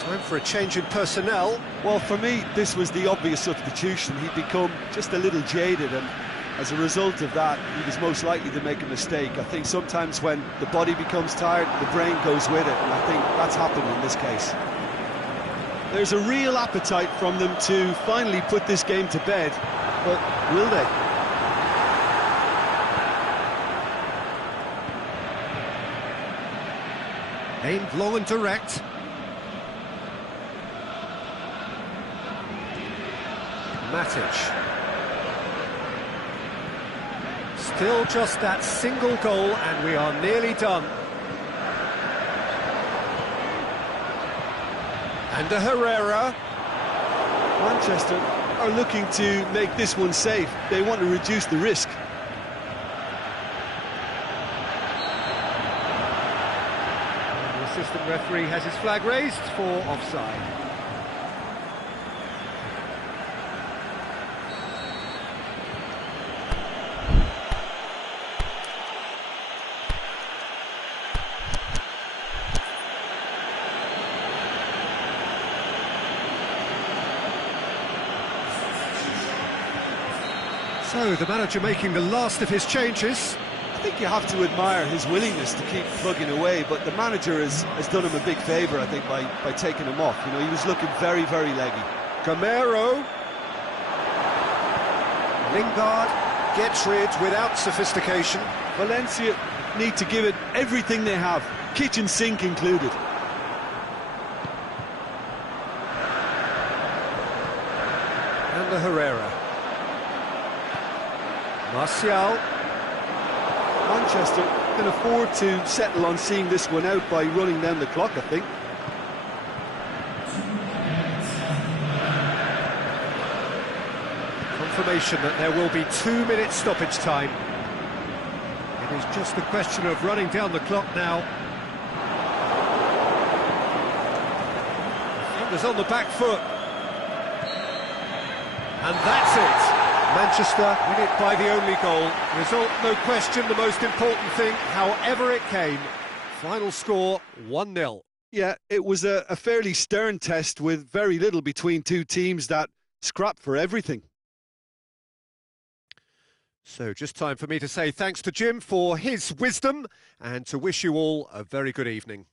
Time for a change in personnel. Well, for me, this was the obvious substitution. He'd become just a little jaded, and as a result of that, he was most likely to make a mistake. I think sometimes when the body becomes tired, the brain goes with it, and I think that's happened in this case. There's a real appetite from them to finally put this game to bed, but will they? Aimed long and direct. Matic. Still just that single goal and we are nearly done. And a Herrera. Manchester are looking to make this one safe. They want to reduce the risk. And the assistant referee has his flag raised for offside. So, the manager making the last of his changes. I think you have to admire his willingness to keep plugging away, but the manager has done him a big favour, I think, by taking him off. You know, he was looking very, very leggy. Gameiro. Lingard gets rid without sophistication. Valencia need to give it everything they have, kitchen sink included. And the Herrera. Martial. Manchester can afford to settle on seeing this one out by running down the clock, I think. Confirmation that there will be 2 minutes stoppage time. It is just a question of running down the clock now. Fingers on the back foot. And that's it. Manchester win it by the only goal. Result, no question, the most important thing, however it came. Final score, 1-0. Yeah, it was a fairly stern test with very little between two teams that scrapped for everything. So just time for me to say thanks to Jim for his wisdom and to wish you all a very good evening.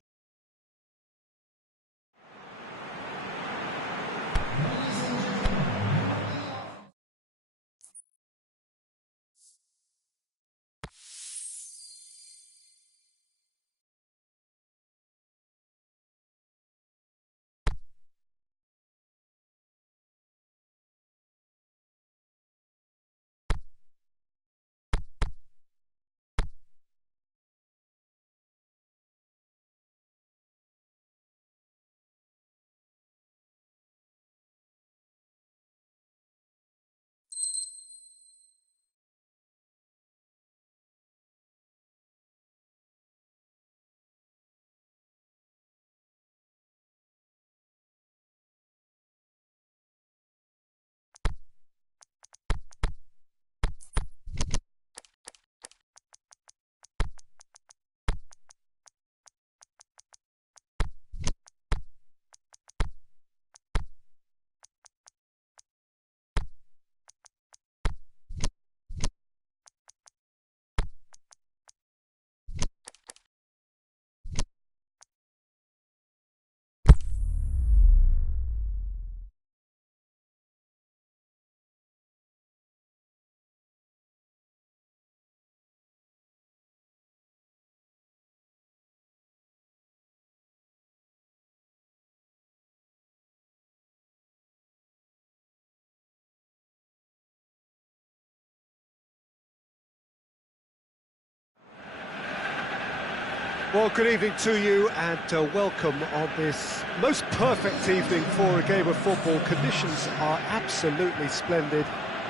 Well, good evening to you and welcome on this most perfect evening for a game of football. Conditions are absolutely splendid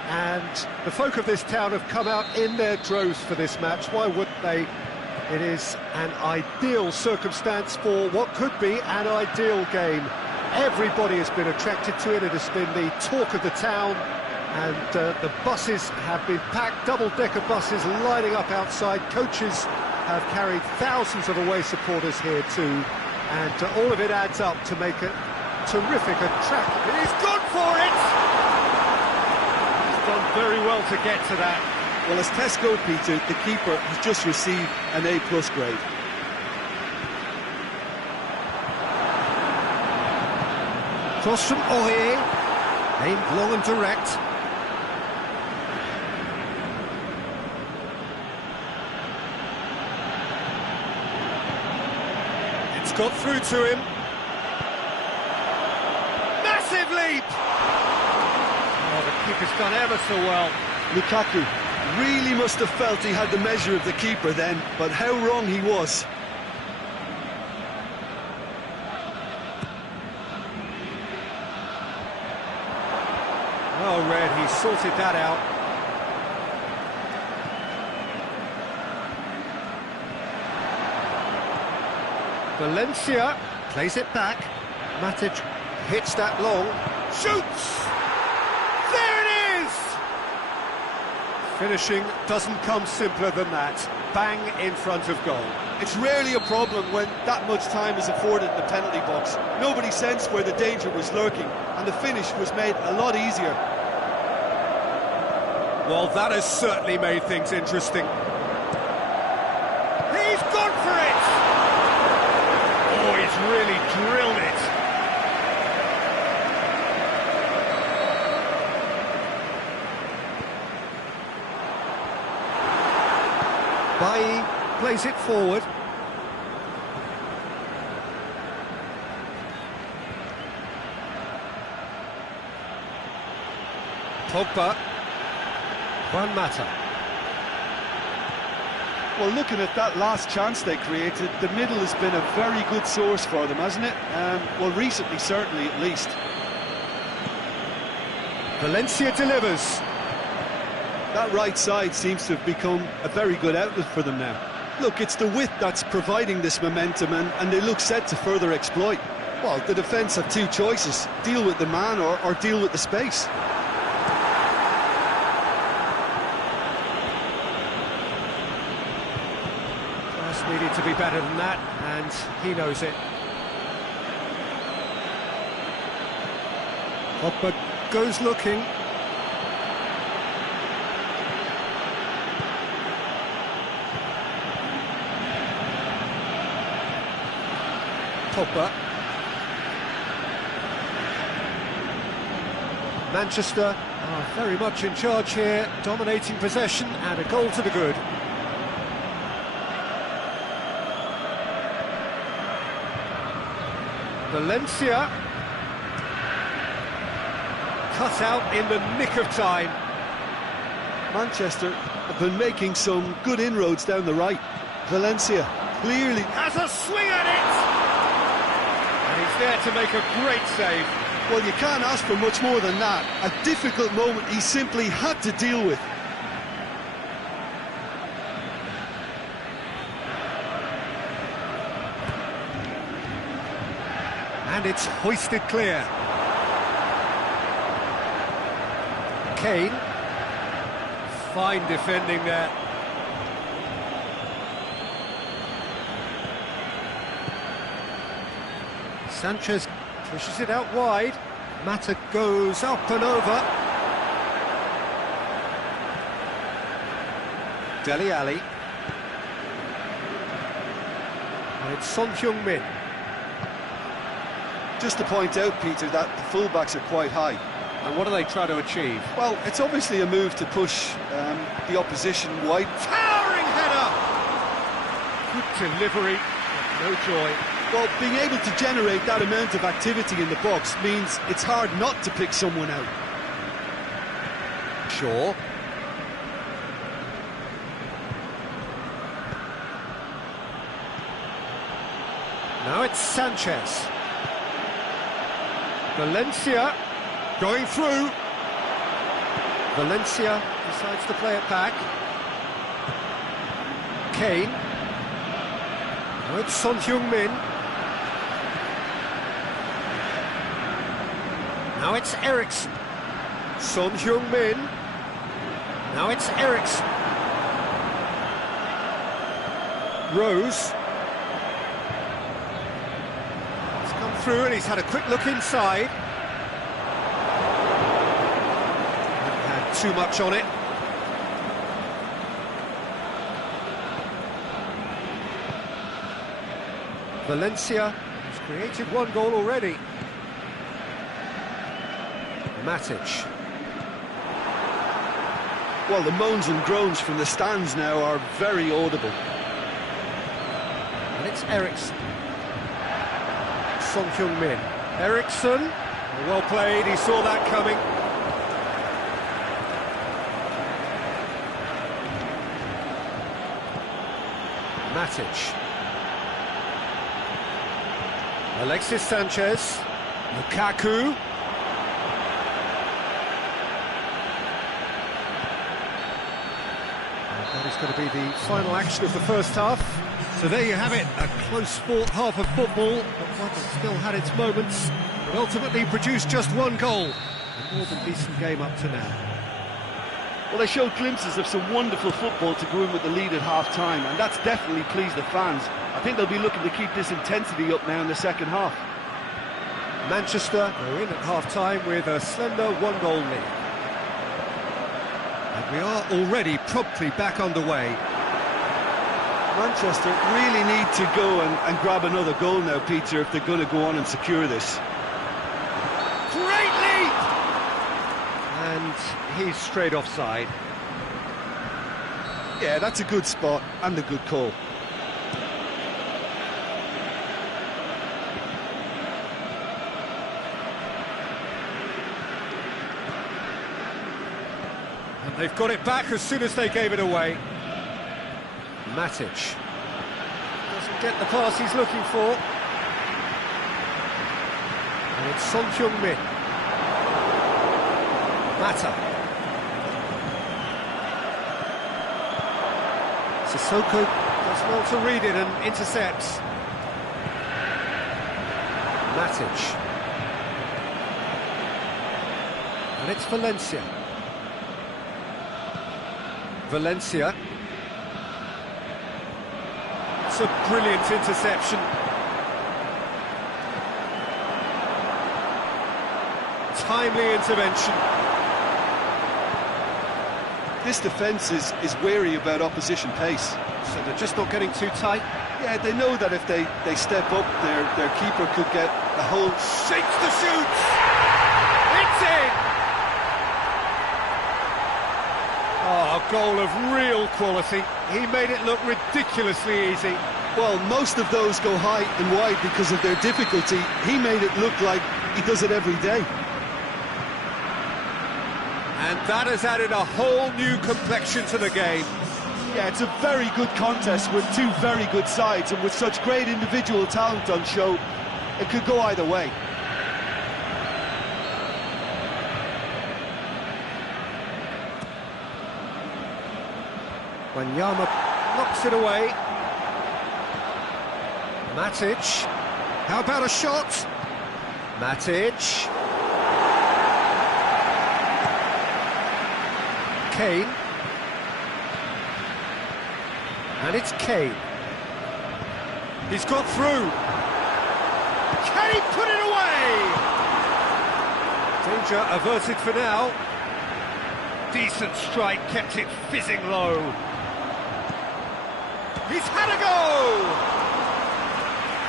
and the folk of this town have come out in their droves for this match. Why wouldn't they? It is an ideal circumstance for what could be an ideal game. Everybody has been attracted to it. It has been the talk of the town and the buses have been packed, double-decker buses lining up outside. Coaches have carried thousands of away supporters here too, and all of it adds up to make a terrific attraction. He's gone for it! He's done very well to get to that. Well, as tests go, Peter, the keeper has just received an A+ grade. Cross from Aurier, aimed long and direct. Got through to him. Massive leap! Oh, the keeper's done ever so well. Lukaku really must have felt he had the measure of the keeper then, but how wrong he was. Well read, he sorted that out. Valencia plays it back. Matic hits that long. Shoots! There it is! Finishing doesn't come simpler than that. Bang in front of goal. It's rarely a problem when that much time is afforded in the penalty box. Nobody sensed where the danger was lurking, and the finish was made a lot easier. Well, that has certainly made things interesting. He's gone for it! Oh, he's really drilled it. Bailly plays it forward. Pogba. Juan Mata. Well, looking at that last chance they created, the middle has been a very good source for them, hasn't it? Well, recently, certainly, at least. Valencia delivers. That right side seems to have become a very good outlet for them now. Look, it's the width that's providing this momentum, and they look set to further exploit. Well, the defence have two choices: deal with the man or deal with the space. Needed to be better than that, and he knows it. Pogba goes looking. Pogba. Manchester are very much in charge here, dominating possession, and a goal to the good. Valencia cut out in the nick of time. Manchester have been making some good inroads down the right. Valencia clearly has a swing at it, and he's there to make a great save. Well, you can't ask for much more than that. A difficult moment he simply had to deal with. And it's hoisted clear. Kane. Fine defending there. Sanchez pushes it out wide. Mata goes up and over. Dele Alli. And it's Son Heung-min. Just to point out, Peter, that the fullbacks are quite high. And what do they try to achieve? Well, it's obviously a move to push the opposition wide. Towering header! Good delivery, but no joy. Well, being able to generate that amount of activity in the box means it's hard not to pick someone out. Shaw. Now it's Sanchez. Valencia going through. Valencia decides to play it back. Kane. Now it's Son Heung-min. Now it's Eriksen. Son Heung-min. Now it's Eriksen. Rose. He's come through and he's had a quick look inside. Had too much on it. Valencia has created one goal already. Matic. Well, the moans and groans from the stands now are very audible. And it's Eriksen. Son Heung-min. Eriksen, well played, he saw that coming. Matic. Alexis Sanchez. Lukaku. That is going to be the final action of the first half. So there you have it, a close-fought half of football, but one that still had its moments, but ultimately produced just one goal. A more than decent game up to now. Well, they showed glimpses of some wonderful football to go in with the lead at half-time, and that's definitely pleased the fans. I think they'll be looking to keep this intensity up now in the second half. Manchester go in at half-time with a slender one-goal lead. And we are already promptly back underway. Manchester really need to go and grab another goal now, Peter, if they're going to go on and secure this. Great lead! And he's straight offside. Yeah, that's a good spot and a good call. And they've got it back as soon as they gave it away. Matic. Doesn't get the pass he's looking for. And it's Son Heung-min. Mata. Sissoko does well to read it and intercepts. Matic. And it's Valencia. Valencia. It's a brilliant interception. Timely intervention. This defence is wary about opposition pace. So they're just not getting too tight. Yeah, they know that if they step up, their keeper could get the whole... Shakes the shoots! It's in! Oh, a goal of real quality. He made it look ridiculously easy. Well, most of those go high and wide because of their difficulty. He made it look like he does it every day. And that has added a whole new complexion to the game. Yeah, it's a very good contest with two very good sides, and with such great individual talent on show, it could go either way. Wanyama knocks it away. Matic. How about a shot? Matic. Kane. And it's Kane. He's got through. Can he put it away? Danger averted for now. Decent strike, kept it fizzing low. He's had a go!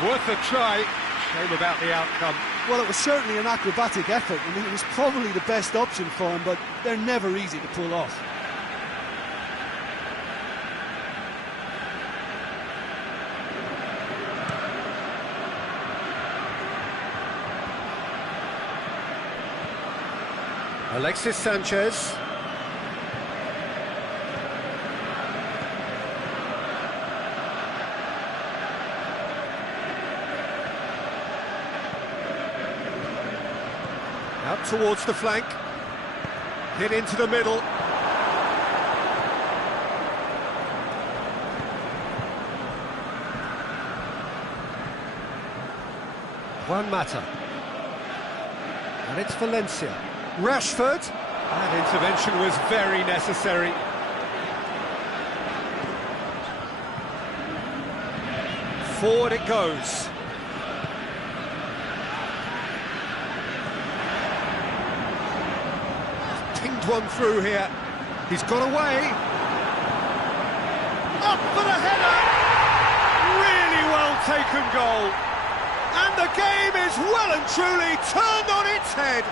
Worth a try. Shame about the outcome. Well, it was certainly an acrobatic effort. I mean, it was probably the best option for him, but they're never easy to pull off. Alexis Sanchez. Out towards the flank. Hit into the middle. Juan Mata. And it's Valencia. Rashford. That intervention was very necessary. Forward it goes. Pinged one through here. He's got away. Up for the header. Really well taken goal. And the game is well and truly turned on its head.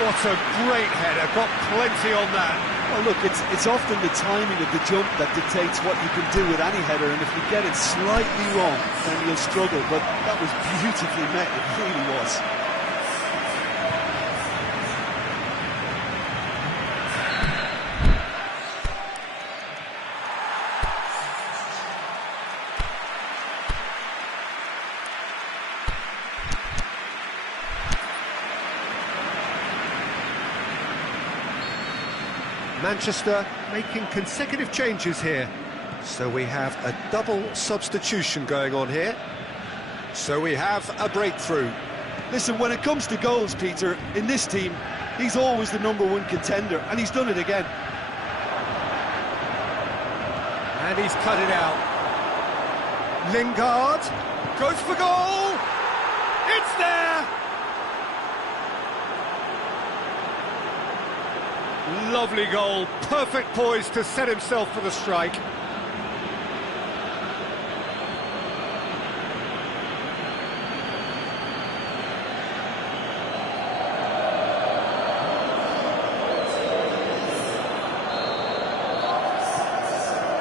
What a great header, got plenty on that. Well, look, it's often the timing of the jump that dictates what you can do with any header, and if you get it slightly wrong, then you'll struggle, but that was beautifully met, it really was. Manchester making consecutive changes here. So we have a double substitution going on here. So we have a breakthrough. Listen, when it comes to goals, Peter, in this team, he's always the #1 contender, and he's done it again. And he's cut it out. Lingard goes for goal. It's there. Lovely goal, perfect poise to set himself for the strike.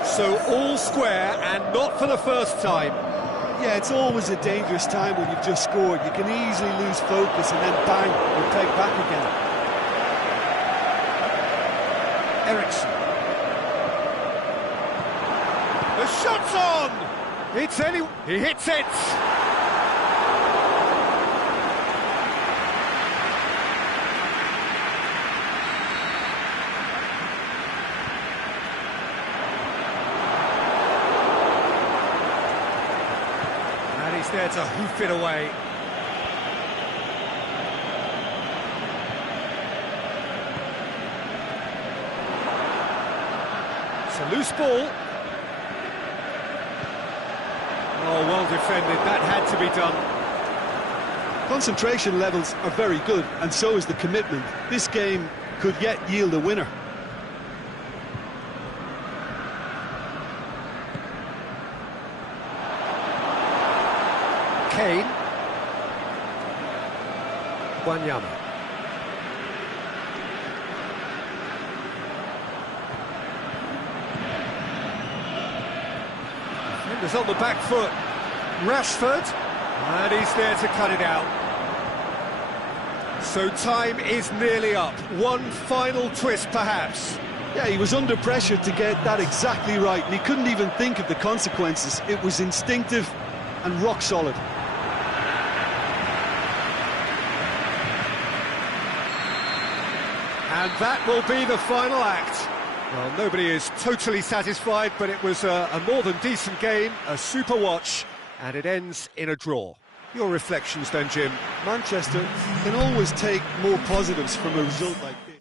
So all square, and not for the first time. Yeah, it's always a dangerous time when you've just scored. You can easily lose focus and then bang, you're pegged back again. Ericsson. The shot's on! He hits it! And he's there to hoof it away. It's a loose ball. Oh, well defended, that had to be done. Concentration levels are very good, and so is the commitment. This game could yet yield a winner. Kane. Wanyama. Defenders on the back foot. Rashford. And he's there to cut it out. So time is nearly up. One final twist, perhaps. Yeah, he was under pressure to get that exactly right, and he couldn't even think of the consequences. It was instinctive and rock solid. And that will be the final act. Well, nobody is totally satisfied, but it was a more than decent game, a super watch, and it ends in a draw. Your reflections then, Jim? Manchester can always take more positives from a result like this.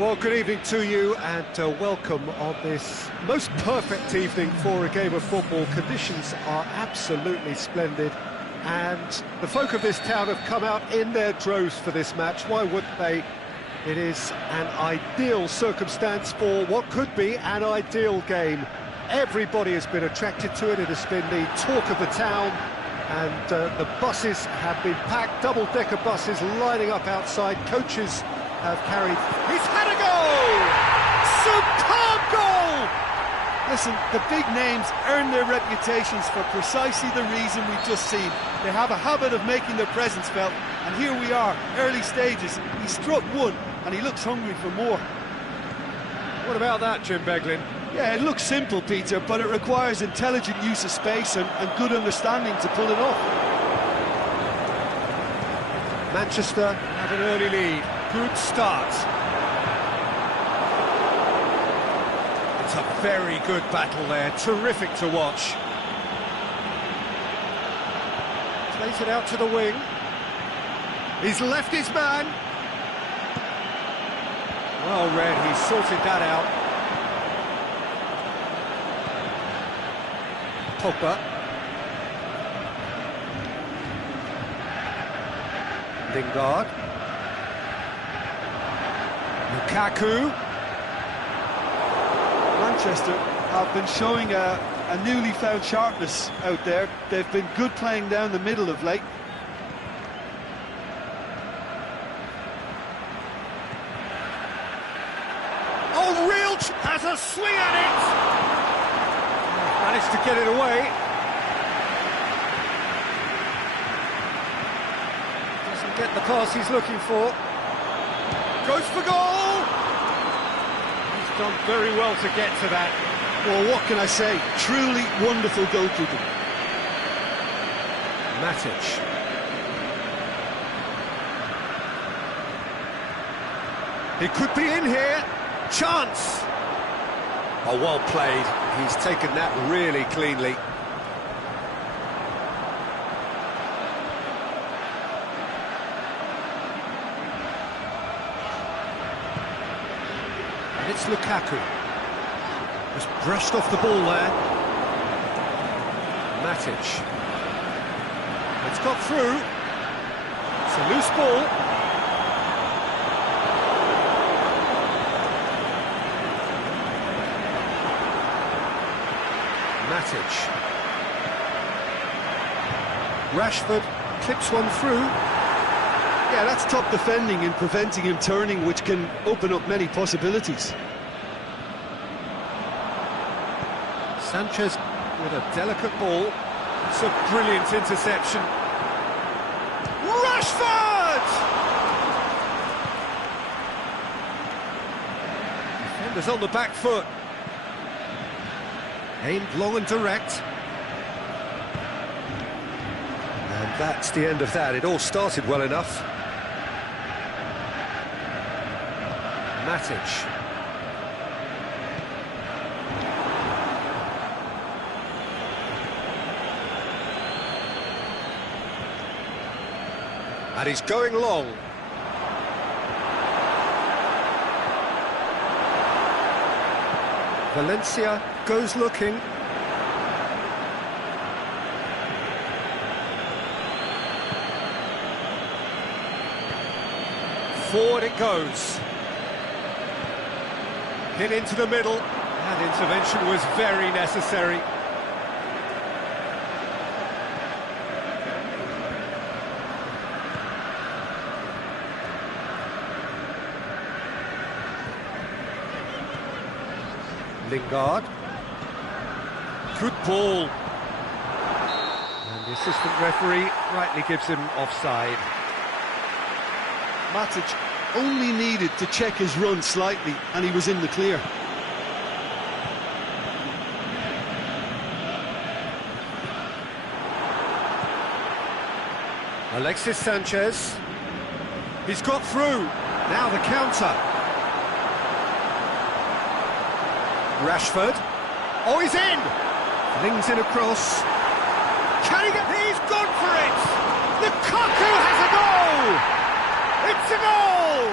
Well, good evening to you and welcome on this most perfect evening for a game of football. Conditions are absolutely splendid and the folk of this town have come out in their droves for this match. Why wouldn't they? It is an ideal circumstance for what could be an ideal game. Everybody has been attracted to it. It has been the talk of the town and the buses have been packed, double-decker buses lining up outside. Coaches have carried... He's had a goal! Superb goal! Listen, the big names earn their reputations for precisely the reason we've just seen. They have a habit of making their presence felt, and here we are, early stages. He struck one, and he looks hungry for more. What about that, Jim Beglin? Yeah, it looks simple, Peter, but it requires intelligent use of space and good understanding to pull it off. Manchester have an early lead. Good start. It's a very good battle there. Terrific to watch. Plays it out to the wing. He's left his man. Well read, he sorted that out. Pogba. Lingard. Lukaku. Manchester have been showing a newly found sharpness out there. They've been good playing down the middle of late. Oh, real has a swing at it! Managed to get it away. Doesn't get the pass he's looking for. Goes for goal! He's done very well to get to that. Well, what can I say? Truly wonderful goalkeeping. Matic. He could be in here. Chance! Oh, well played. He's taken that really cleanly. And it's Lukaku. Just brushed off the ball there. Matic. It's got through. It's a loose ball. Matic. Rashford clips one through. Yeah, that's top defending and preventing him turning, which can open up many possibilities. Sanchez with a delicate ball. It's a brilliant interception. Rashford! Defenders on the back foot. Aimed long and direct. And that's the end of that. It all started well enough. Matic. And he's going long. Valencia goes looking. Forward it goes. Hit into the middle. That intervention was very necessary. Lingard. Good ball. And the assistant referee rightly gives him offside. Matic only needed to check his run slightly and he was in the clear. Alexis Sanchez. He's got through. Now the counter. Rashford. Oh, he's in! Flings in across. Can he get... He's gone for it! Lukaku has a goal! It's a goal!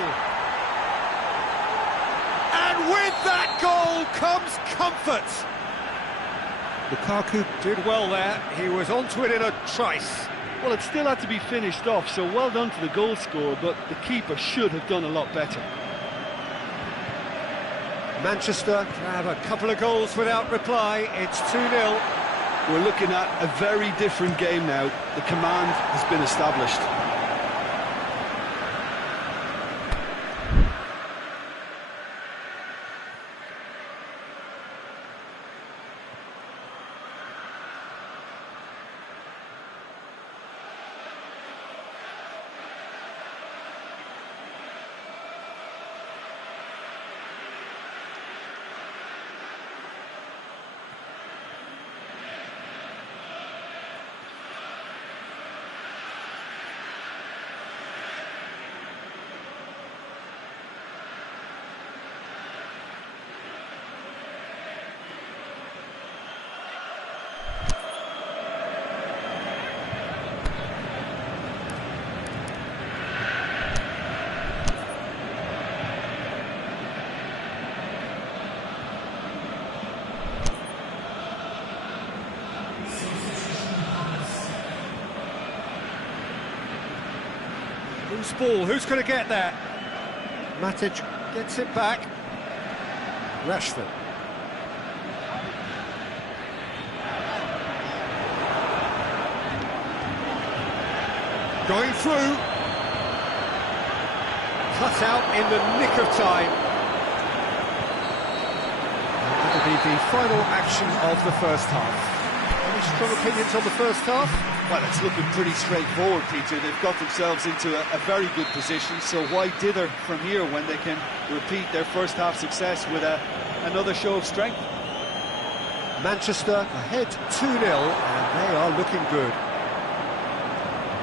And with that goal comes comfort. Lukaku did well there. He was onto it in a trice. Well, it still had to be finished off, so well done to the goal scorer, but the keeper should have done a lot better. Manchester have a couple of goals without reply. It's 2-0. We're looking at a very different game now. The command has been established. Loose ball, who's going to get that? Matic gets it back. Rashford. Going through. Cut out in the nick of time. And that'll be the final action of the first half. Any strong opinions on the first half? Well, it's looking pretty straightforward, Peter. They've got themselves into a very good position, so why dither from here when they can repeat their first half success with another show of strength? Manchester ahead 2-0, and they are looking good.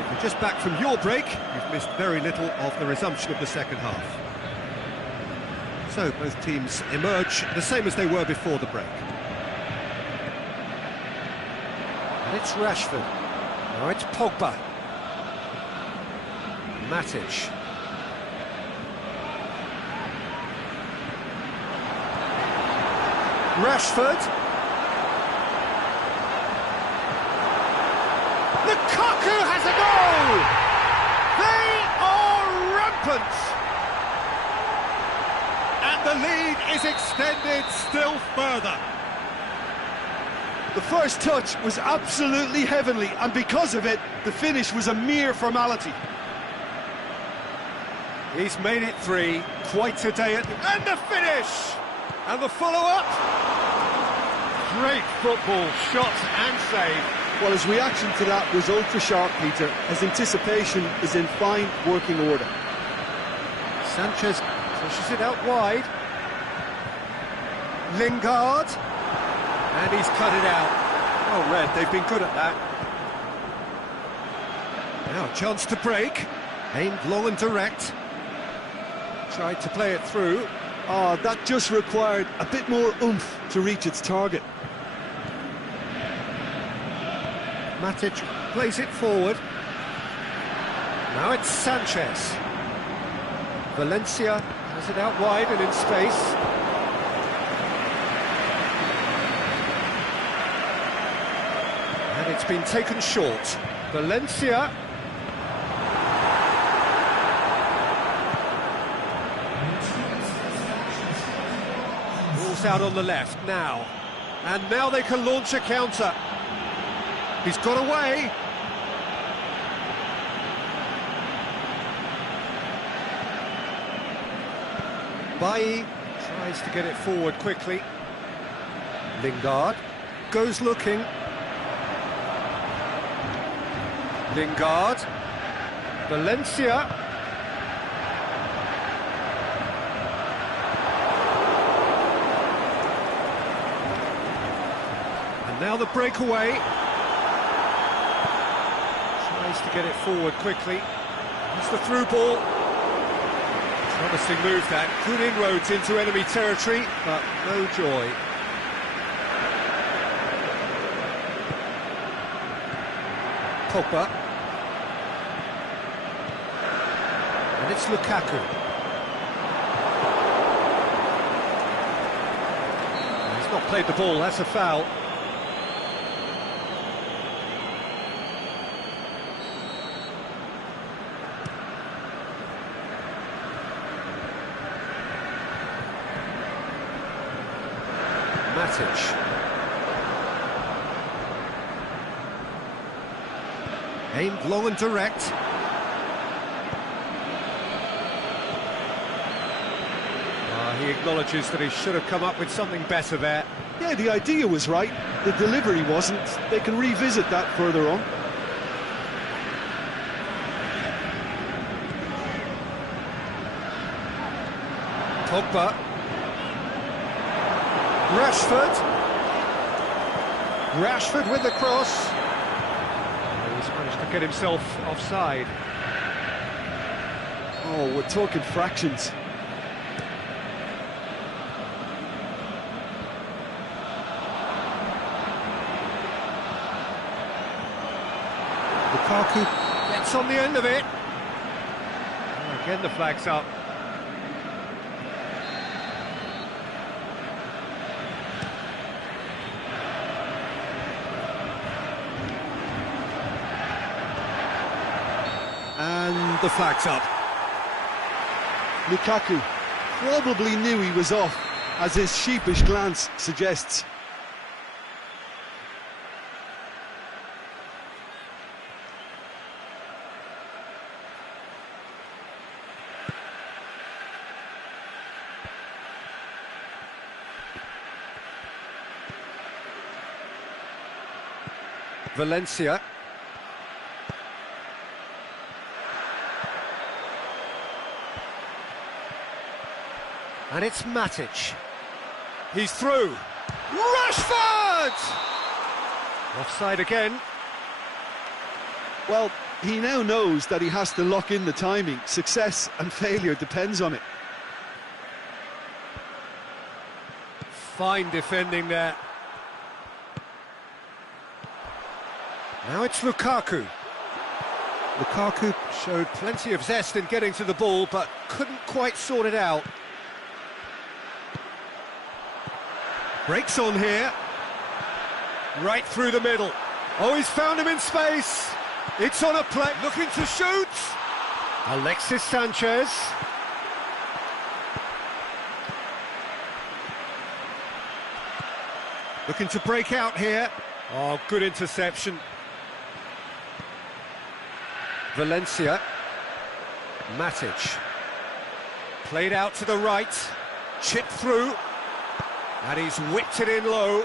If you're just back from your break, you've missed very little of the resumption of the second half. So both teams emerge the same as they were before the break. And it's Rashford. Now it's Pogba. Matic. Rashford. Lukaku has a goal! They are rampant! And the lead is extended still further. The first touch was absolutely heavenly, and because of it, the finish was a mere formality. He's made it 3, quite a day and the finish! And the follow-up? Great football, shot and save. Well, his reaction to that was ultra-sharp, Peter. His anticipation is in fine working order. Sanchez pushes it out wide. Lingard. And he's cut it out. Well read, they've been good at that. Now a chance to break. Aimed long and direct. Tried to play it through. That just required a bit more oomph to reach its target. Matic plays it forward. Now it's Sanchez. Valencia has it out wide and in space. And it's been taken short. Valencia. Ball's out on the left now. And now they can launch a counter. He's got away. Bailly tries to get it forward quickly. Lingard goes looking. Lingard. Valencia. And now the breakaway. Tries to get it forward quickly. It's the through ball. Promising move that. Good inroads into enemy territory, but no joy. Pogba. And it's Lukaku. played the ball, that's a foul. Matic. Aimed long and direct. He acknowledges that he should have come up with something better there. Yeah, the idea was right, the delivery wasn't. They can revisit that further on. Pogba. Rashford with the cross. He's managed to get himself offside. Oh, we're talking fractions. Lukaku gets on the end of it. Oh, again the flag's up. And the flag's up. Lukaku probably knew he was off, as his sheepish glance suggests. Valencia. And it's Matic. He's through. Rashford! Offside again. Well, he now knows that he has to lock in the timing. Success and failure depends on it. Fine defending there. Now it's Lukaku. Lukaku showed plenty of zest in getting to the ball, but couldn't quite sort it out. Breaks on here. Right through the middle. Oh, he's found him in space. It's on a play. Looking to shoot. Alexis Sanchez. Looking to break out here. Oh, good interception. Valencia. Matic. Played out to the right. Chipped through. And he's whipped it in low.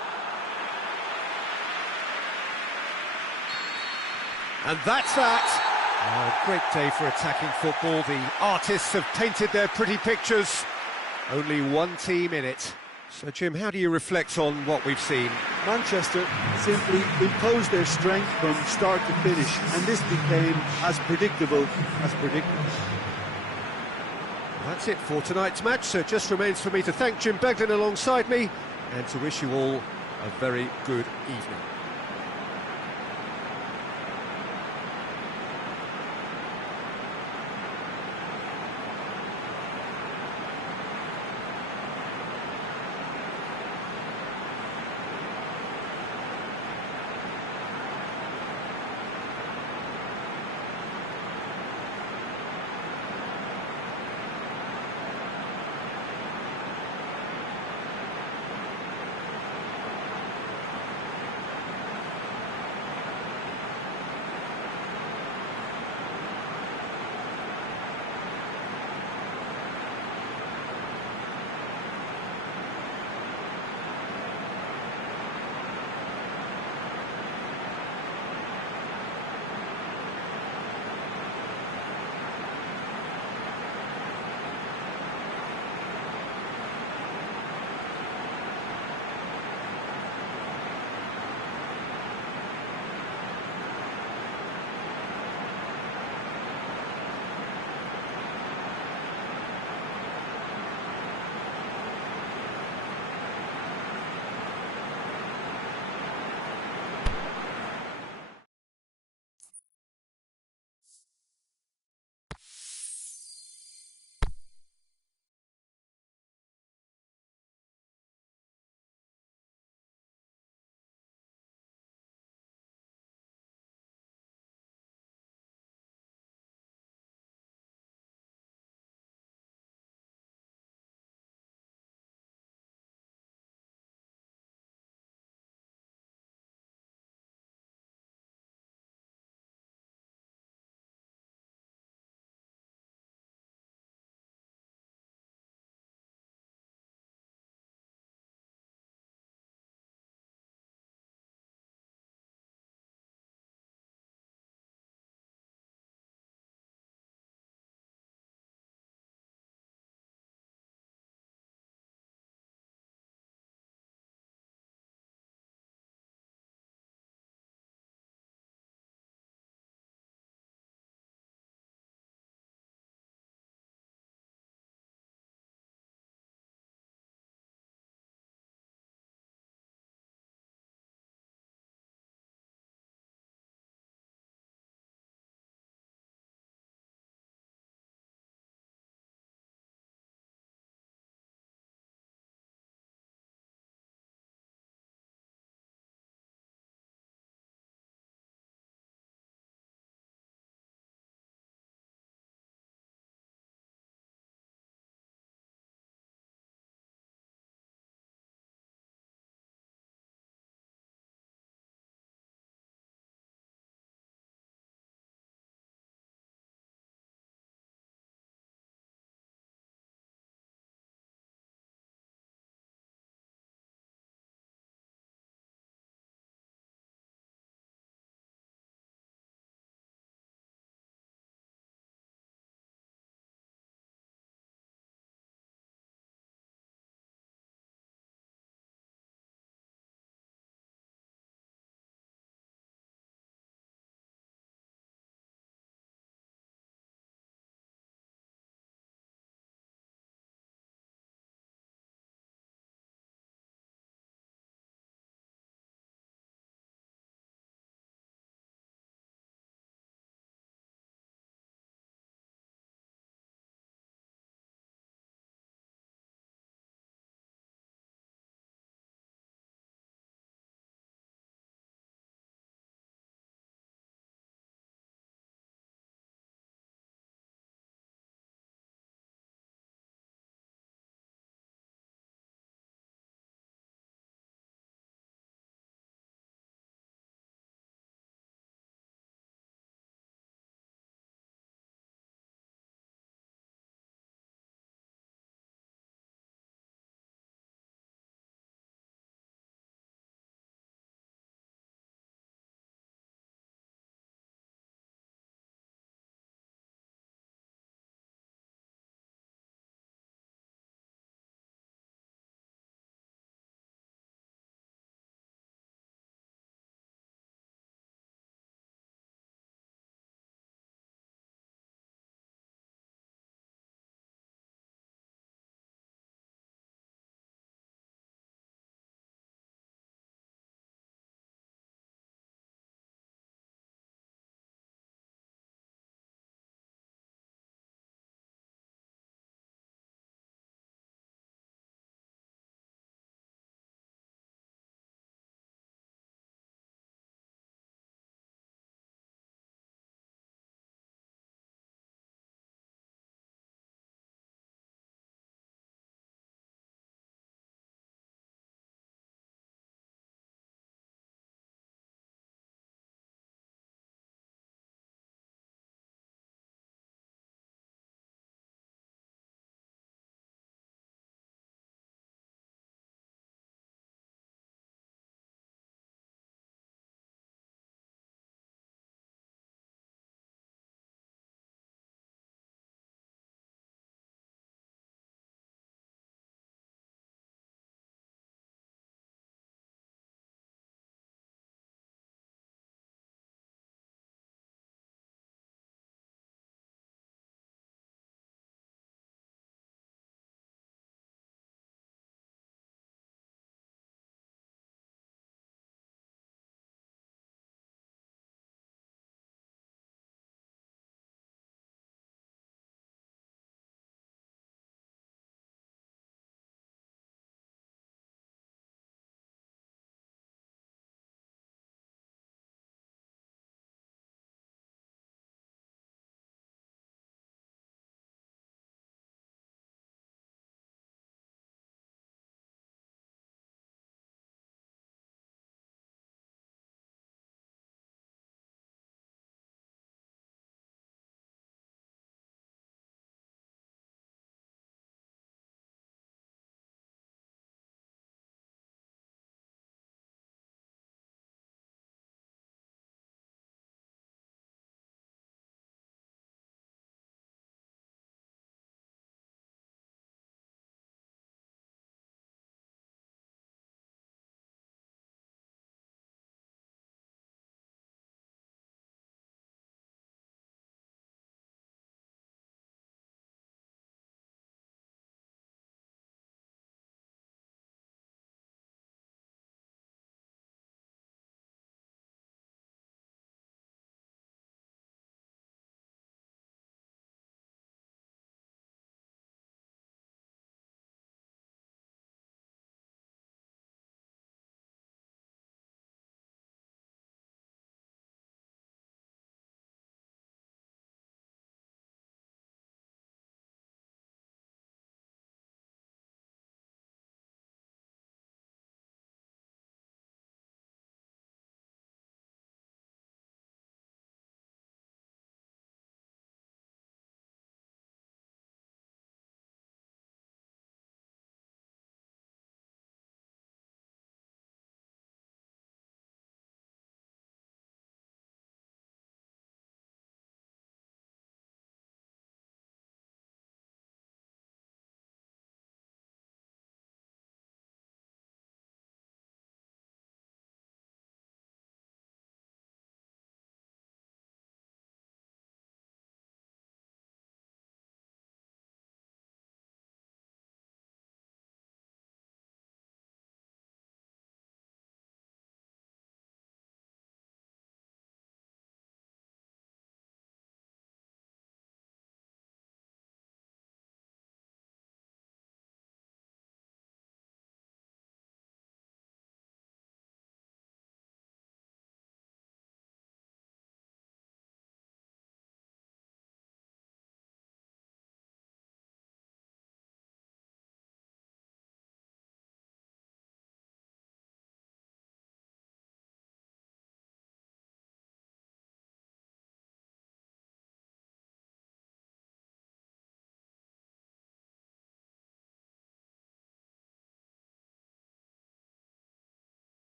And that's that. Oh, great day for attacking football. The artists have painted their pretty pictures. Only one team in it. So, Jim, how do you reflect on what we've seen? Manchester simply imposed their strength from start to finish, and this became as predictable as predictable. That's it for tonight's match, so it just remains for me to thank Jim Beglin alongside me and to wish you all a very good evening.